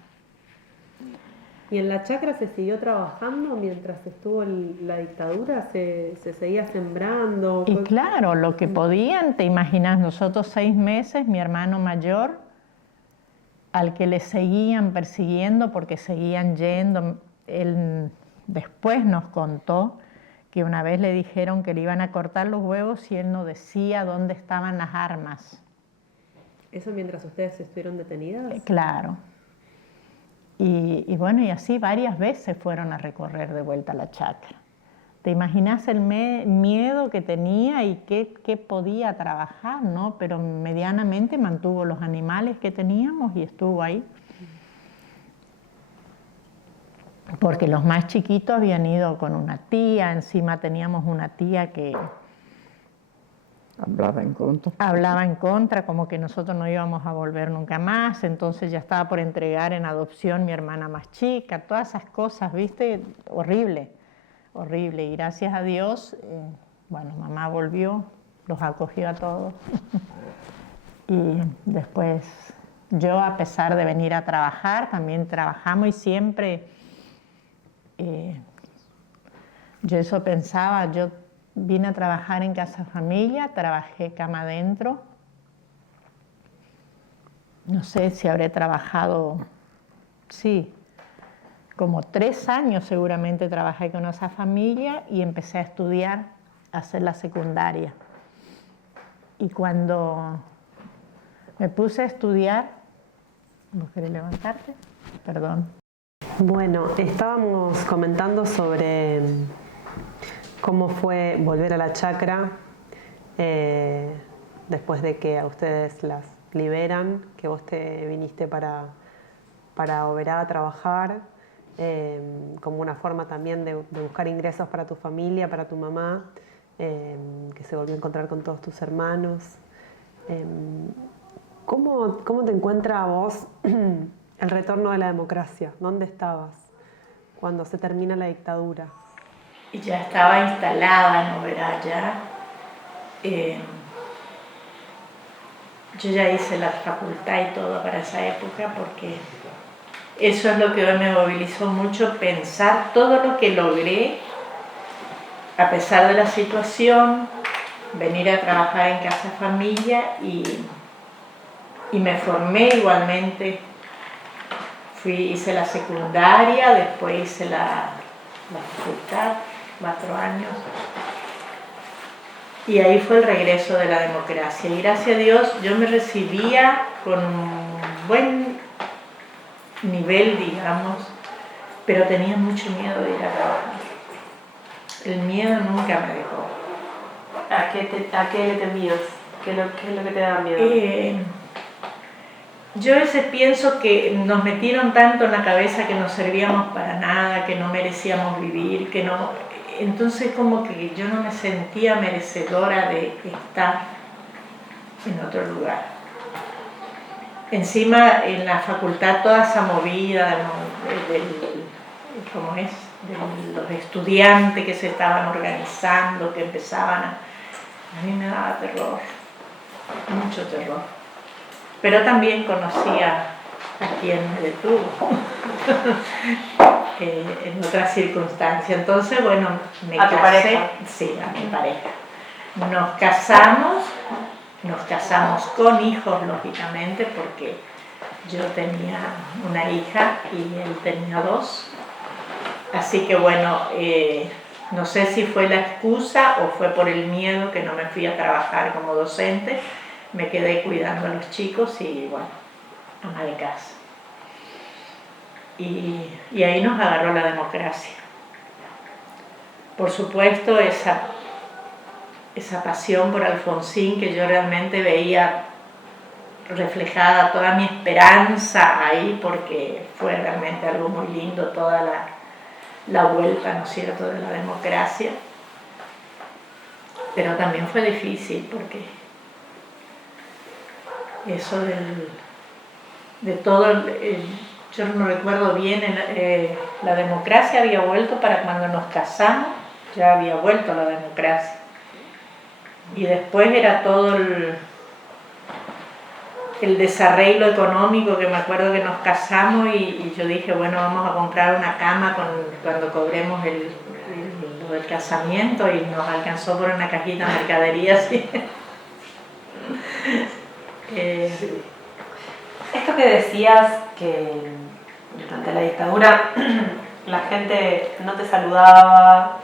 ¿Y en la chacra se siguió trabajando mientras estuvo la dictadura? ¿Se seguía sembrando? Y claro, lo que podían, te imaginas, nosotros 6 meses, mi hermano mayor, al que le seguían persiguiendo porque seguían yendo, él después nos contó que una vez le dijeron que le iban a cortar los huevos y él no decía dónde estaban las armas. ¿Eso mientras ustedes estuvieron detenidas? Claro. Y bueno, y así varias veces fueron a recorrer de vuelta la chacra. ¿Te imaginas el miedo que tenía y qué podía trabajar, ¿no? Pero medianamente mantuvo los animales que teníamos y estuvo ahí. Porque los más chiquitos habían ido con una tía, encima teníamos una tía que Hablaba en contra. Hablaba en contra, como que nosotros no íbamos a volver nunca más, entonces ya estaba por entregar en adopción mi hermana más chica, todas esas cosas, ¿viste? Horrible, horrible. Y gracias a Dios, bueno, mamá volvió, los acogió a todos. Y después yo, a pesar de venir a trabajar, también trabajamos y siempre, yo eso pensaba, yo vine a trabajar en Casa Familia, trabajé cama adentro. No sé si habré trabajado, sí, como 3 años seguramente trabajé con esa familia y empecé a estudiar, a hacer la secundaria. Y cuando me puse a estudiar, ¿vos querés levantarte? Perdón. Bueno, estábamos comentando sobre cómo fue volver a la chacra después de que a ustedes las liberan, que vos te viniste para Oberá a trabajar, como una forma también de buscar ingresos para tu familia, para tu mamá, que se volvió a encontrar con todos tus hermanos. ¿Cómo te encuentra a vos el retorno de la democracia? ¿Dónde estabas cuando se termina la dictadura? Y ya estaba instalada en Oberá ya. Yo ya hice la facultad y todo para esa época porque eso es lo que hoy me movilizó mucho, pensar todo lo que logré a pesar de la situación, venir a trabajar en Casa Familia y me formé igualmente. Hice la secundaria, después hice la facultad, 4 años. Y ahí fue el regreso de la democracia. Y gracias a Dios yo me recibía con un buen nivel, digamos, pero tenía mucho miedo de ir a trabajar. El miedo nunca me dejó. ¿A qué le temías? ¿Qué es lo que te da miedo? Yo a veces pienso que nos metieron tanto en la cabeza que no servíamos para nada, que no merecíamos vivir, que no... Entonces como que yo no me sentía merecedora de estar en otro lugar. Encima en la facultad toda esa movida de los estudiantes que se estaban organizando, que empezaban a mí me daba terror, mucho terror. Pero también conocía a quien me detuvo en otras circunstancias. Entonces, bueno, me casé. ¿A tu pareja? Sí, a mi pareja. Nos casamos con hijos, lógicamente, porque yo tenía una hija y él tenía 2. Así que bueno, no sé si fue la excusa o fue por el miedo que no me fui a trabajar como docente. Me quedé cuidando a los chicos y bueno, ama de casa. Y ahí nos agarró la democracia. Por supuesto, esa pasión por Alfonsín que yo realmente veía reflejada toda mi esperanza ahí, porque fue realmente algo muy lindo toda la vuelta, ¿no es cierto?, de la democracia. Pero también fue difícil porque eso de todo, yo no recuerdo bien, la democracia había vuelto para cuando nos casamos, ya había vuelto la democracia. Y después era todo el desarreglo económico, que me acuerdo que nos casamos y yo dije, bueno, vamos a comprar una cama cuando cobremos el casamiento, y nos alcanzó por una cajita de mercadería así. Esto que decías, que durante la dictadura la gente no te saludaba,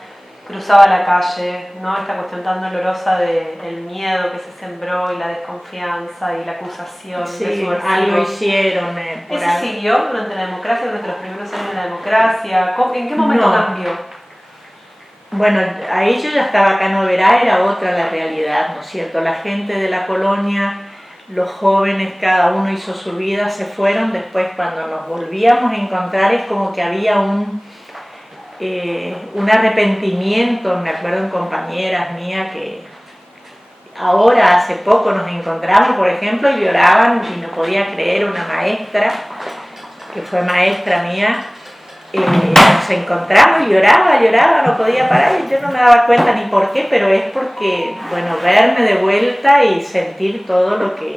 cruzaba la calle, ¿no? Esta cuestión tan dolorosa del miedo que se sembró y la desconfianza y la acusación. Sí, algo hicieron. ¿Eso siguió durante la democracia, durante los primeros años de la democracia? ¿En qué momento cambió? Bueno, ahí yo ya estaba acá en Oberá, era otra la realidad, ¿no es cierto? La gente de la colonia, los jóvenes, cada uno hizo su vida, se fueron. Después cuando nos volvíamos a encontrar es como que había un arrepentimiento. Me acuerdo en compañeras mías que ahora hace poco nos encontramos, por ejemplo, y lloraban y no podía creer, una maestra, que fue maestra mía, nos encontramos y lloraba, no podía parar y yo no me daba cuenta ni por qué, pero es porque, bueno, verme de vuelta y sentir todo lo que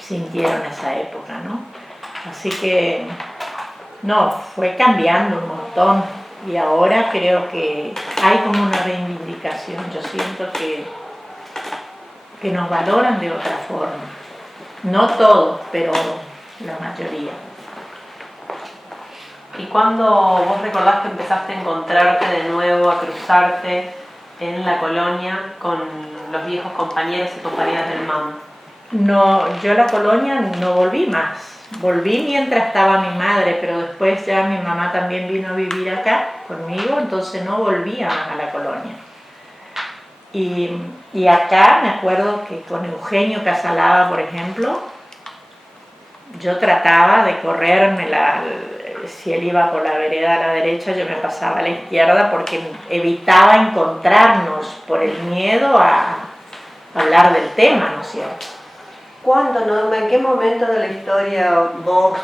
sintieron en esa época, ¿no? Así que, no, fue cambiando un montón y ahora creo que hay como una reivindicación, yo siento que nos valoran de otra forma, no todos, pero la mayoría. ¿Y cuándo vos recordás que empezaste a encontrarte de nuevo, a cruzarte en la colonia con los viejos compañeros y compañeras del MAM? No, yo a la colonia no volví más. Volví mientras estaba mi madre, pero después ya mi mamá también vino a vivir acá conmigo, entonces no volvía más a la colonia. Y acá me acuerdo que con Eugenio Casalaba, por ejemplo, yo trataba de correrme si él iba por la vereda a la derecha, yo me pasaba a la izquierda porque evitaba encontrarnos por el miedo a hablar del tema, ¿no es cierto? ¿Cuándo, Norma, en qué momento de la historia vos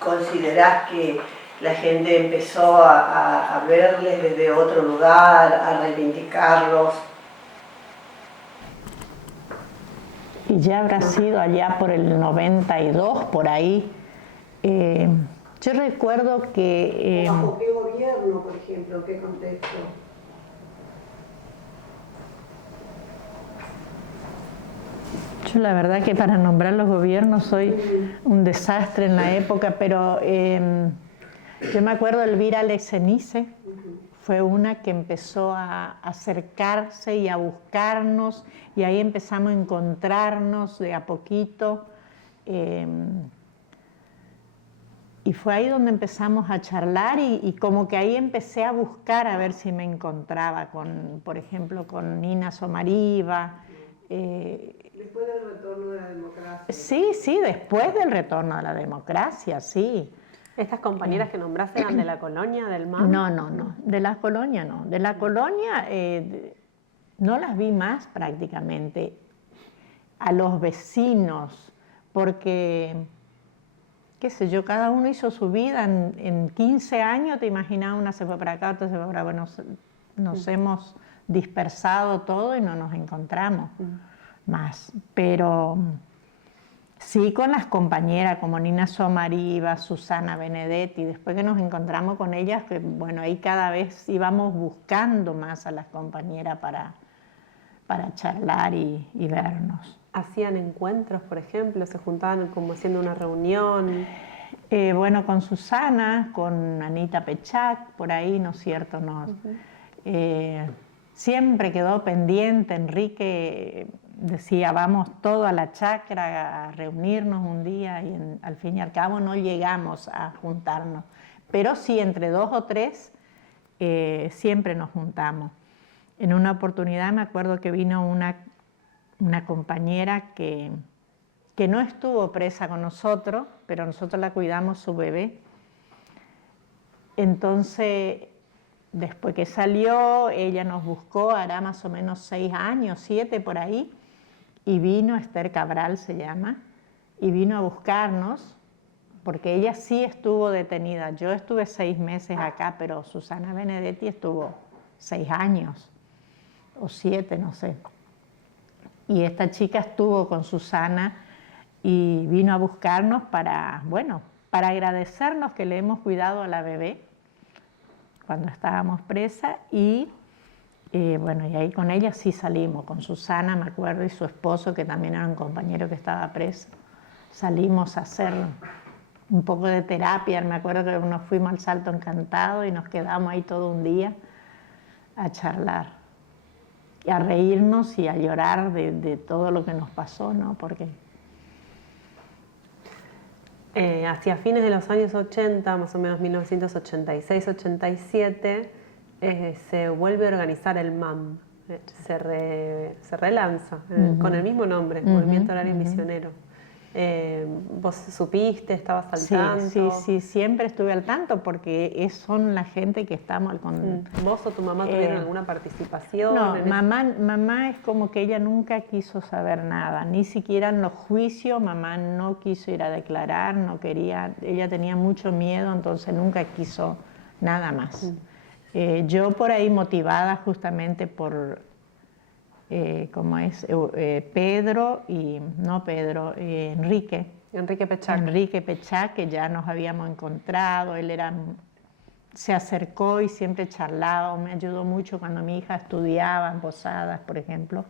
considerás que la gente empezó a verles desde otro lugar, a reivindicarlos? Y ya habrá sido allá por el 92, por ahí. Yo recuerdo que... ¿Bajo qué gobierno, por ejemplo? ¿Qué contexto? Yo la verdad que para nombrar los gobiernos soy un desastre en la época, pero yo me acuerdo de Elvira Alexenice, fue una que empezó a acercarse y a buscarnos y ahí empezamos a encontrarnos de a poquito. Y fue ahí donde empezamos a charlar y como que ahí empecé a buscar a ver si me encontraba con, por ejemplo, con Nina Somariva. Después del retorno de la democracia. Sí, después del retorno de la democracia, sí. ¿Estas compañeras que nombraste eran de la colonia, del MAM? No, de la colonia no. De la colonia no las vi más prácticamente. A los vecinos, porque... qué sé yo, cada uno hizo su vida en 15 años, te imaginas, una se fue para acá, otra se fue para acá, bueno, nos hemos dispersado todo y no nos encontramos más. Pero sí con las compañeras como Nina Somariva, Susana Benedetti, después que nos encontramos con ellas, que bueno, ahí cada vez íbamos buscando más a las compañeras para charlar y vernos. ¿Hacían encuentros, por ejemplo? ¿Se juntaban como haciendo una reunión? Bueno, con Susana, con Anita Pechac, por ahí, ¿no es cierto? Siempre quedó pendiente, Enrique decía, vamos todo a la chacra a reunirnos un día y al fin y al cabo no llegamos a juntarnos. Pero sí, entre 2 o 3 siempre nos juntamos. En una oportunidad me acuerdo que vino una compañera que no estuvo presa con nosotros, pero nosotros la cuidamos, su bebé. Entonces, después que salió, ella nos buscó, hará más o menos 6 años, 7 por ahí, y vino, Esther Cabral se llama, y vino a buscarnos, porque ella sí estuvo detenida. Yo estuve 6 meses acá, pero Susana Benedetti estuvo 6 años, o 7, no sé. Y esta chica estuvo con Susana y vino a buscarnos para agradecernos que le hemos cuidado a la bebé cuando estábamos presas y ahí con ella sí salimos, con Susana me acuerdo y su esposo que también era un compañero que estaba preso. Salimos a hacer un poco de terapia, me acuerdo que nos fuimos al Salto Encantado y nos quedamos ahí todo un día a charlar. Y a reírnos y a llorar de todo lo que nos pasó, ¿no? Porque... hacia fines de los años 80, más o menos 1986-87, se vuelve a organizar el MAM, se relanza con el mismo nombre, Movimiento Horario Misionero. ¿Vos supiste, estabas al Sí, tanto? sí, sí, siempre estuve al tanto porque son la gente que estamos con... ¿Vos o tu mamá tuvieron alguna participación? No, en mamá es como que ella nunca quiso saber nada, ni siquiera en los juicios mamá no quiso ir a declarar, no quería, ella tenía mucho miedo, entonces nunca quiso nada más. Yo por ahí motivada justamente por, ¿cómo es? Pedro y, no Pedro, Enrique. Enrique Pechac. Enrique Pechac, que ya nos habíamos encontrado, se acercó y siempre charlaba, me ayudó mucho cuando mi hija estudiaba en Posadas, por ejemplo.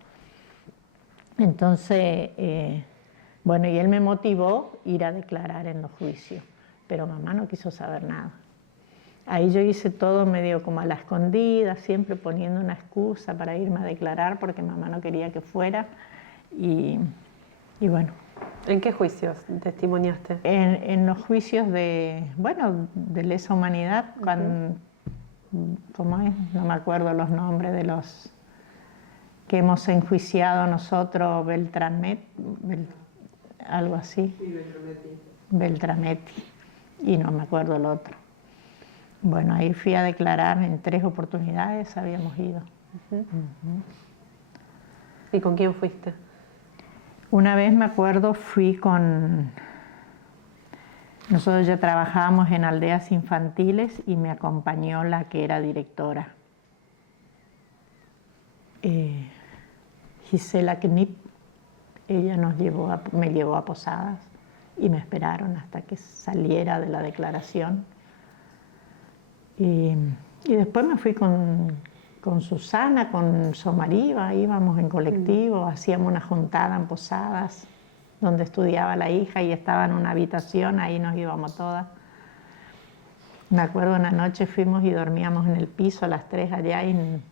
Entonces, bueno, y él me motivó a ir a declarar en los juicios, pero mamá no quiso saber nada. Ahí yo hice todo medio como a la escondida, siempre poniendo una excusa para irme a declarar porque mamá no quería que fuera y bueno. ¿En qué juicios testimoniaste? En los juicios de lesa humanidad, ¿cómo es? No me acuerdo los nombres de los que hemos enjuiciado nosotros, algo así. Sí, Beltrametti. Beltrametti, y no me acuerdo el otro. Bueno, ahí fui a declarar en 3 oportunidades, habíamos ido. ¿Y con quién fuiste? Una vez me acuerdo nosotros ya trabajábamos en aldeas infantiles y me acompañó la que era directora. Gisela Knip, ella me llevó a Posadas y me esperaron hasta que saliera de la declaración. Y después me fui con Susana, con Somariva, íbamos en colectivo, hacíamos una juntada en Posadas, donde estudiaba la hija y estaba en una habitación, ahí nos íbamos todas. Me acuerdo una noche fuimos y dormíamos en el piso a las 3 allá y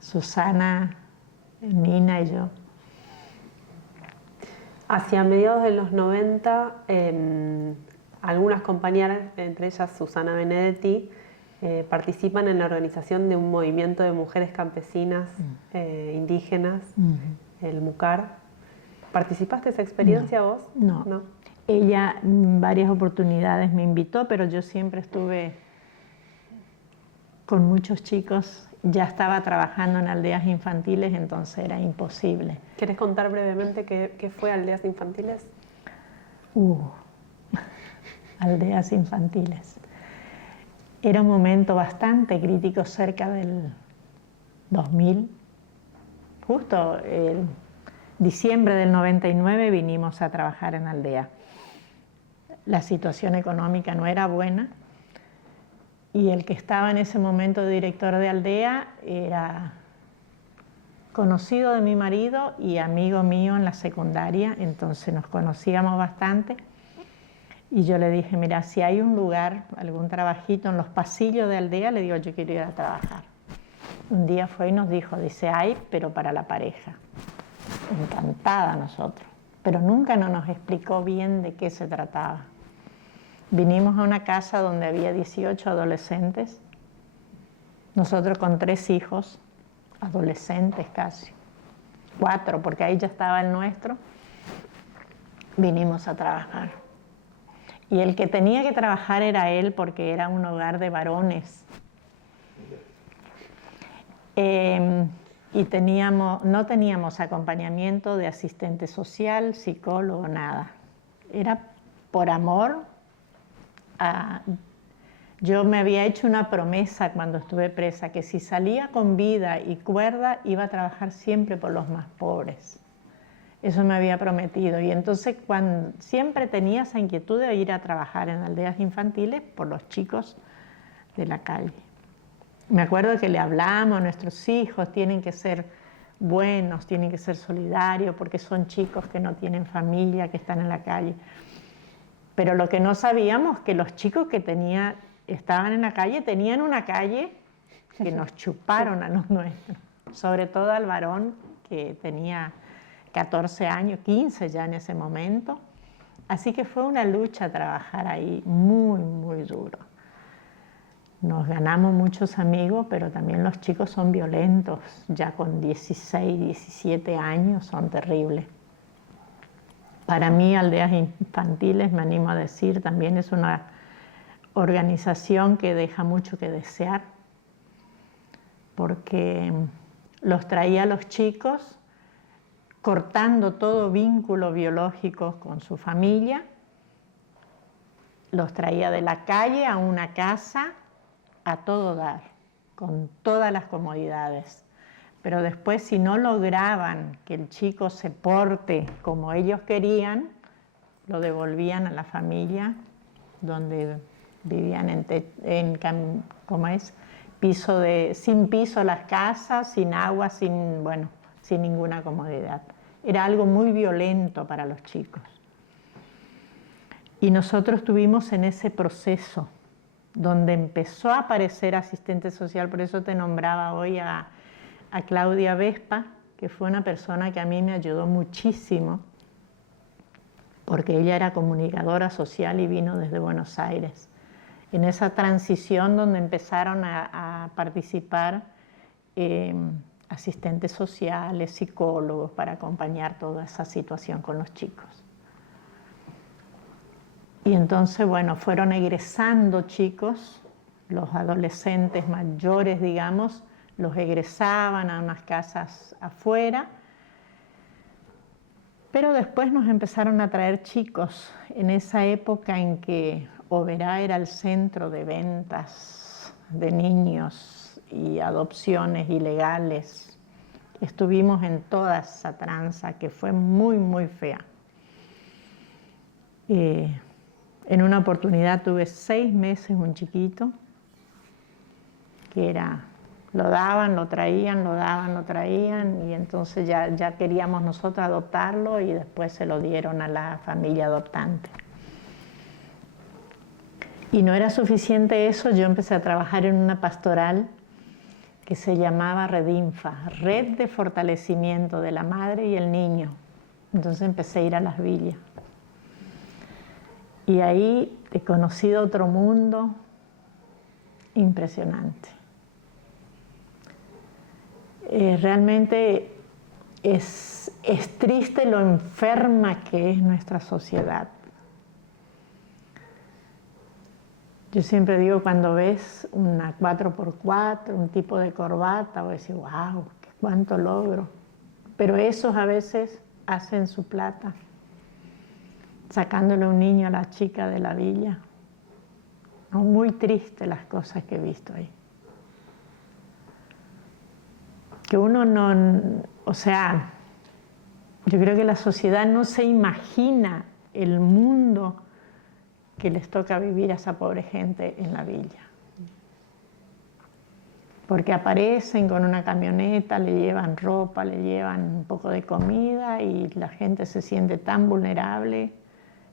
Susana, Nina y yo. Hacia mediados de los 90, algunas compañeras, entre ellas Susana Benedetti, participan en la organización de un movimiento de mujeres campesinas indígenas, el MUCAR. ¿Participaste de esa experiencia vos? No. Ella en varias oportunidades me invitó, pero yo siempre estuve con muchos chicos. Ya estaba trabajando en aldeas infantiles, entonces era imposible. ¿Querés contar brevemente qué fue Aldeas Infantiles? Aldeas infantiles. Era un momento bastante crítico cerca del 2000. Justo en diciembre del 99 vinimos a trabajar en aldea. La situación económica no era buena y el que estaba en ese momento de director de aldea era conocido de mi marido y amigo mío en la secundaria, entonces nos conocíamos bastante. Y yo le dije, mira, si hay un lugar, algún trabajito en los pasillos de aldea, le digo, yo quiero ir a trabajar. Un día fue y nos dijo, dice, hay, pero para la pareja. Encantada nosotros, pero nunca nos explicó bien de qué se trataba. Vinimos a una casa donde había 18 adolescentes, nosotros con 3 hijos, adolescentes casi, 4, porque ahí ya estaba el nuestro, vinimos a trabajar. Y el que tenía que trabajar era él porque era un hogar de varones. Y no teníamos acompañamiento de asistente social, psicólogo, nada. Era por amor. Yo me había hecho una promesa cuando estuve presa, que si salía con vida y cuerda iba a trabajar siempre por los más pobres. Eso me había prometido y entonces siempre tenía esa inquietud de ir a trabajar en aldeas infantiles por los chicos de la calle. Me acuerdo que le hablamos, nuestros hijos tienen que ser buenos, tienen que ser solidarios porque son chicos que no tienen familia, que están en la calle. Pero lo que no sabíamos que los chicos que estaban en la calle tenían una calle que nos chuparon a los nuestros, sobre todo al varón que tenía 14 años, 15 ya en ese momento. Así que fue una lucha trabajar ahí, muy, muy duro. Nos ganamos muchos amigos, pero también los chicos son violentos, ya con 16, 17 años son terribles. Para mí, Aldeas Infantiles, me animo a decir, también es una organización que deja mucho que desear, porque los traía a los chicos cortando todo vínculo biológico con su familia, los traía de la calle a una casa a todo dar, con todas las comodidades. Pero después, si no lograban que el chico se porte como ellos querían, lo devolvían a la familia donde vivían sin piso las casas, sin agua, sin ninguna comodidad. Era algo muy violento para los chicos. Y nosotros estuvimos en ese proceso donde empezó a aparecer asistente social, por eso te nombraba hoy a Claudia Vespa, que fue una persona que a mí me ayudó muchísimo, porque ella era comunicadora social y vino desde Buenos Aires. En esa transición donde empezaron a participar asistentes sociales, psicólogos, para acompañar toda esa situación con los chicos. Y entonces, bueno, fueron egresando chicos, los adolescentes mayores, digamos, los egresaban a unas casas afuera, pero después nos empezaron a traer chicos en esa época en que Oberá era el centro de ventas de niños y adopciones ilegales. Estuvimos en toda esa tranza que fue muy, muy fea. En una oportunidad tuve 6 meses un chiquito que lo daban, lo traían, lo daban, lo traían, y entonces ya queríamos nosotros adoptarlo y después se lo dieron a la familia adoptante. Y no era suficiente eso, yo empecé a trabajar en una pastoral que se llamaba Redinfa, Red de Fortalecimiento de la Madre y el Niño. Entonces empecé a ir a las villas. Y ahí he conocido otro mundo impresionante. Realmente es triste lo enferma que es nuestra sociedad. Yo siempre digo, cuando ves una 4x4, un tipo de corbata, o decir, wow, cuánto logro. Pero esos a veces hacen su plata, sacándole un niño a la chica de la villa. No, muy triste las cosas que he visto ahí. Que uno no, o sea, yo creo que la sociedad no se imagina el mundo que les toca vivir a esa pobre gente en la villa. Porque aparecen con una camioneta, le llevan ropa, le llevan un poco de comida y la gente se siente tan vulnerable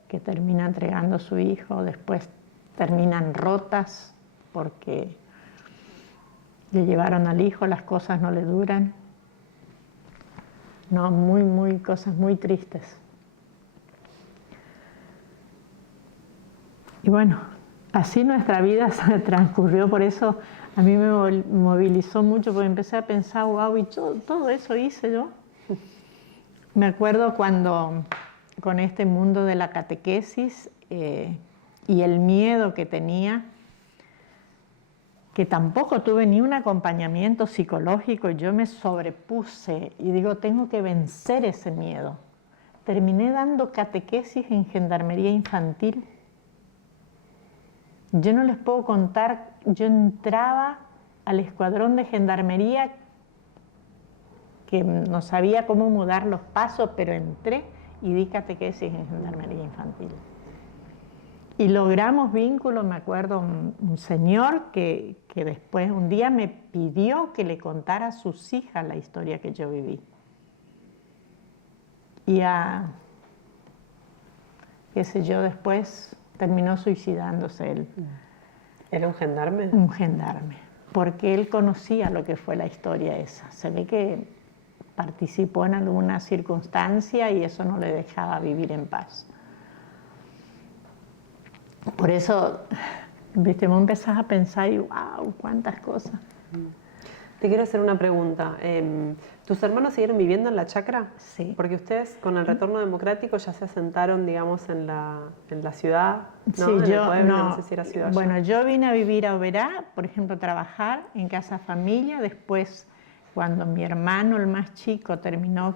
que termina entregando a su hijo, después terminan rotas porque le llevaron al hijo, las cosas no le duran. No, cosas muy tristes. Y bueno, así nuestra vida se transcurrió, por eso a mí me movilizó mucho, porque empecé a pensar, wow, y todo eso hice yo. Me acuerdo cuando, con este mundo de la catequesis y el miedo que tenía, que tampoco tuve ni un acompañamiento psicológico, yo me sobrepuse y digo, tengo que vencer ese miedo. Terminé dando catequesis en gendarmería infantil. Yo no les puedo contar, yo entraba al escuadrón de gendarmería, que no sabía cómo mudar los pasos, pero entré y di catequesis en gendarmería infantil. Y logramos vínculos, me acuerdo, un señor que después un día me pidió que le contara a sus hijas la historia que yo viví. Y qué sé yo, después terminó suicidándose él. ¿Era un gendarme? Un gendarme, porque él conocía lo que fue la historia esa. Se ve que participó en alguna circunstancia y eso no le dejaba vivir en paz. Por eso, viste, vos empezás a pensar y wow, cuántas cosas. Te quiero hacer una pregunta. ¿Tus hermanos siguieron viviendo en la chacra? Sí. Porque ustedes con el retorno democrático ya se asentaron, digamos, en la ciudad, ¿no? Sí, en yo el pueblo, no. no sé si era ciudad. Bueno, yo vine a vivir a Oberá, por ejemplo, trabajar en casa familia. Después, cuando mi hermano, el más chico, terminó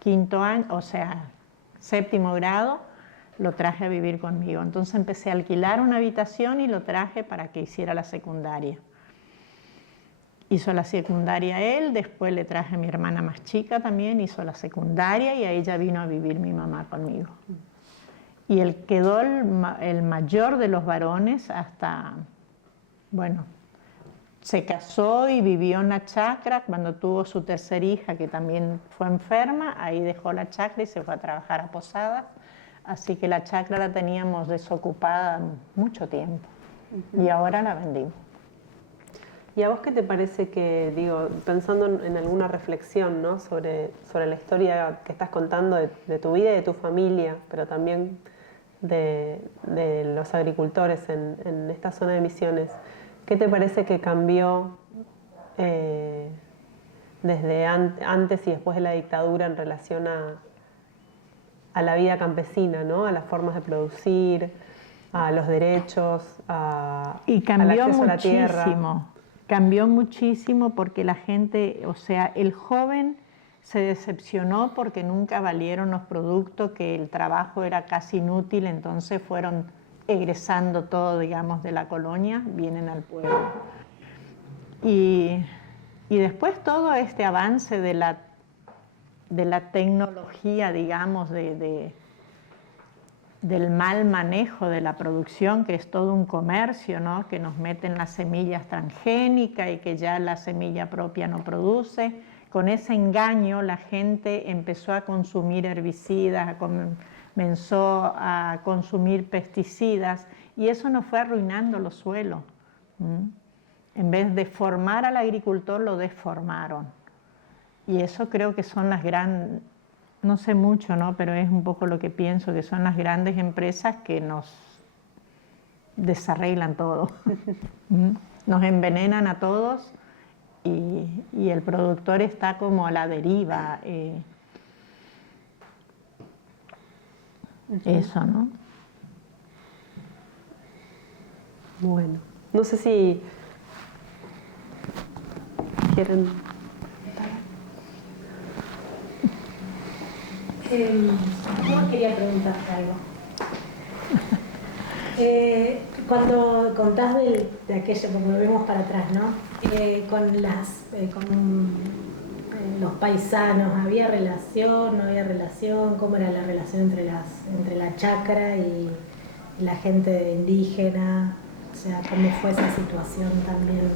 quinto año, o sea, séptimo grado, lo traje a vivir conmigo. Entonces empecé a alquilar una habitación y lo traje para que hiciera la secundaria. Hizo la secundaria él, después le traje a mi hermana más chica también, hizo la secundaria y ahí ya vino a vivir mi mamá conmigo. Y él quedó el mayor de los varones hasta, bueno, se casó y vivió en la chacra. Cuando tuvo su tercera hija, que también fue enferma, ahí dejó la chacra y se fue a trabajar a Posadas. Así que la chacra la teníamos desocupada mucho tiempo y ahora la vendimos. ¿Y a vos qué te parece que, digo, pensando en alguna reflexión, ¿no? sobre la historia que estás contando de tu vida y de tu familia, pero también de los agricultores en esta zona de Misiones, ¿qué te parece que cambió desde antes y después de la dictadura en relación a la vida campesina, ¿no? A las formas de producir, a los derechos, y cambió al acceso a la tierra? muchísimo. Cambió muchísimo porque la gente, o sea, el joven se decepcionó porque nunca valieron los productos, que el trabajo era casi inútil, entonces fueron egresando todo, digamos, de la colonia, vienen al pueblo. Y después todo este avance de la tecnología, digamos, del mal manejo de la producción, que es todo un comercio, ¿no? Que nos meten las semillas transgénicas y que ya la semilla propia no produce. Con ese engaño la gente empezó a consumir herbicidas, comenzó a consumir pesticidas y eso nos fue arruinando los suelos. En vez de formar al agricultor, lo deformaron. Y eso creo que son las grandes... No sé mucho, ¿no? Pero es un poco lo que pienso, que son las grandes empresas que nos desarreglan todo. Nos envenenan a todos y el productor está como a la deriva. Eso, ¿no? Bueno, no sé si quieren... Yo quería preguntarte algo. Cuando contás de aquello, porque volvemos para atrás, ¿no? Con los paisanos, ¿había relación? ¿No había relación? ¿Cómo era la relación entre la chacra y la gente indígena? O sea, ¿cómo fue esa situación también?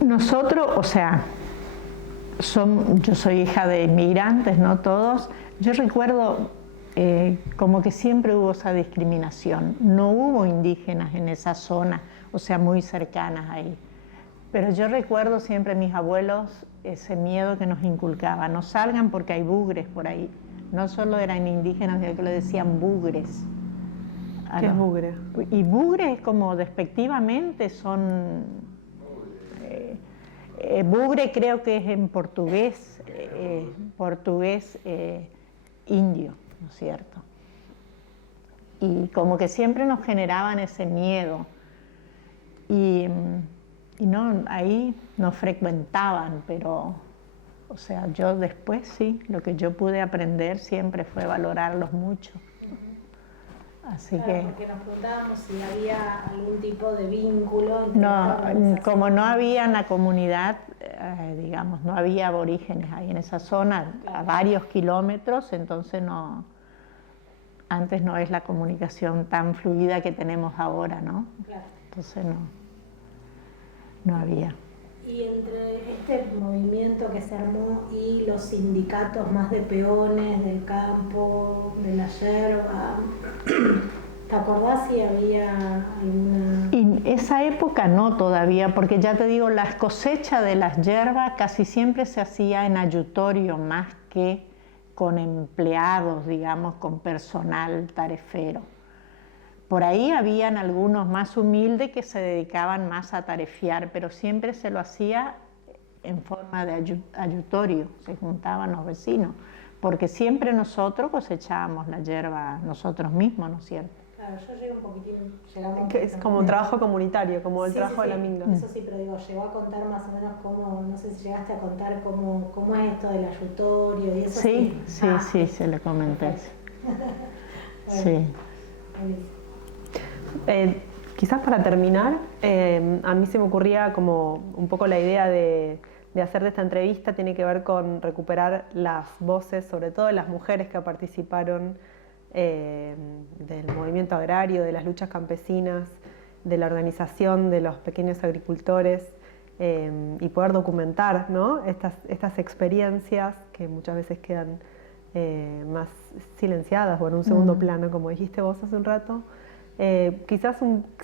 Nosotros, o sea, yo soy hija de inmigrantes, no todos. Yo recuerdo como que siempre hubo esa discriminación. No hubo indígenas en esa zona, o sea, muy cercanas ahí. Pero yo recuerdo siempre mis abuelos ese miedo que nos inculcaban. No salgan porque hay bugres por ahí. No solo eran indígenas, sino que le decían bugres. ¿Qué es bugre? Y bugre es como despectivamente son... bugre creo que es en portugués, indio, ¿no es cierto? Y como que siempre nos generaban ese miedo. Y no, ahí nos frecuentaban, pero, o sea, yo después sí, lo que yo pude aprender siempre fue valorarlos mucho. Así claro, que... porque nos preguntábamos si había algún tipo de vínculo entre No, como no había en la comunidad, digamos, no había aborígenes ahí en esa zona, a varios kilómetros, entonces no, antes no es la comunicación tan fluida que tenemos ahora, ¿no? Claro. Entonces no había. Y entre este movimiento que se armó y los sindicatos más de peones del campo, de la yerba, ¿te acordás si había alguna...? En esa época no todavía, porque ya te digo, la cosecha de las yerbas casi siempre se hacía en ayutorio más que con empleados, digamos, con personal tarefero. Por ahí habían algunos más humildes que se dedicaban más a tarefiar, pero siempre se lo hacía en forma de ayutorio, se juntaban los vecinos, porque siempre nosotros cosechábamos la hierba nosotros mismos, ¿no es cierto? Claro, yo llego un poquitín, llegamos Que es como un trabajo comunitario, como el Sí, trabajo sí, de la sí. Minga. Eso sí, pero digo, llegó a contar más o menos cómo, no sé si llegaste a contar cómo es esto del ayutorio y eso. Sí, sí, Ah, sí, se le comenté. Bueno, Sí. buenísimo. Quizás para terminar, a mí se me ocurría como un poco la idea de hacer de esta entrevista tiene que ver con recuperar las voces, sobre todo de las mujeres que participaron del movimiento agrario, de las luchas campesinas, de la organización de los pequeños agricultores y poder documentar, ¿no? estas experiencias que muchas veces quedan más silenciadas o en un segundo plano, como dijiste vos hace un rato. Quizás,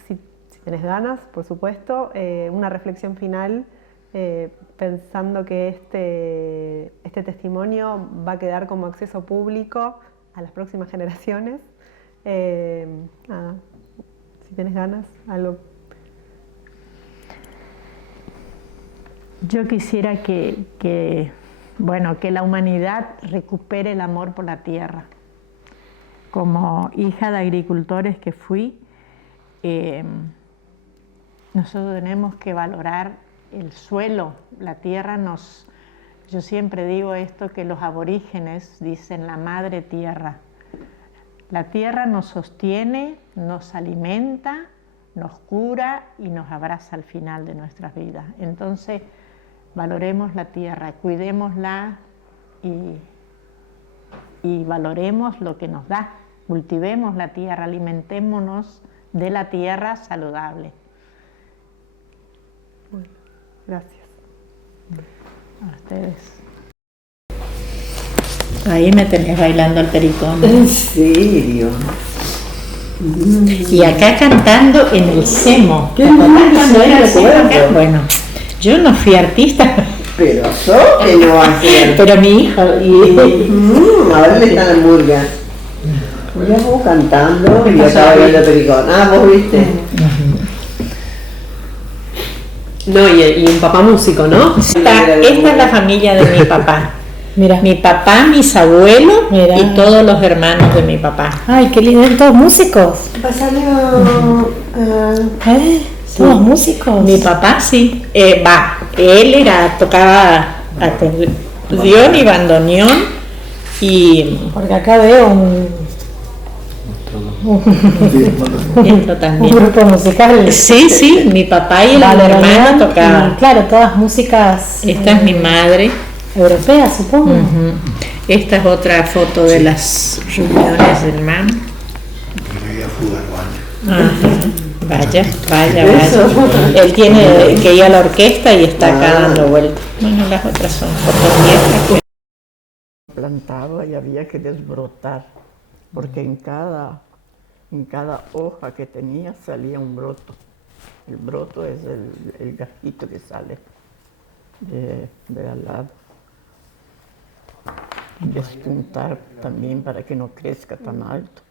si tenés ganas, por supuesto, una reflexión final pensando que este testimonio va a quedar como acceso público a las próximas generaciones. Nada, si tenés ganas, algo. Yo quisiera que la humanidad recupere el amor por la tierra. Como hija de agricultores que fui, nosotros tenemos que valorar el suelo, la tierra yo siempre digo esto, que los aborígenes dicen la madre tierra. La tierra nos sostiene, nos alimenta, nos cura y nos abraza al final de nuestras vidas. Entonces, valoremos la tierra, cuidémosla y valoremos lo que nos da. Cultivemos la tierra, alimentémonos de la tierra saludable. Bueno, gracias. A ustedes. Ahí me tenés bailando el pericón. ¿En serio? Y acá cantando en el CEMO. Qué lindo, ¿Cuándo era el sí, CEMO acá? recuerdo. Bueno, yo no fui artista, Pero sos que no va a ser. pero mi hijo. A ver, le está la murga. Ya vos cantando y yo estaba viendo pericón. Ah, vos viste. No, y un papá músico, ¿no? Esta es la familia de mi papá. Mira, mi papá, mis abuelos y todos los hermanos de mi papá. Ay, qué lindo, todos músicos. Pásale Todos músicos. Mi papá sí, él tocaba acordeón y bandoneón y Porque acá veo esto también. un grupo musical. Sí, sí, mi papá y el hermano tocaban. Y claro, todas músicas Esta es mi madre. europeas, supongo. Ujú. Esta es otra foto de las reuniones del MAM. Ajá. Vaya. Él tiene que ir a la orquesta y está acá dando vueltas. Bueno, las otras son fotos viejas. Plantaba y había que desbrotar, porque en cada hoja que tenía salía un broto. El broto es el gajito que sale de al lado. Despuntar también para que no crezca tan alto.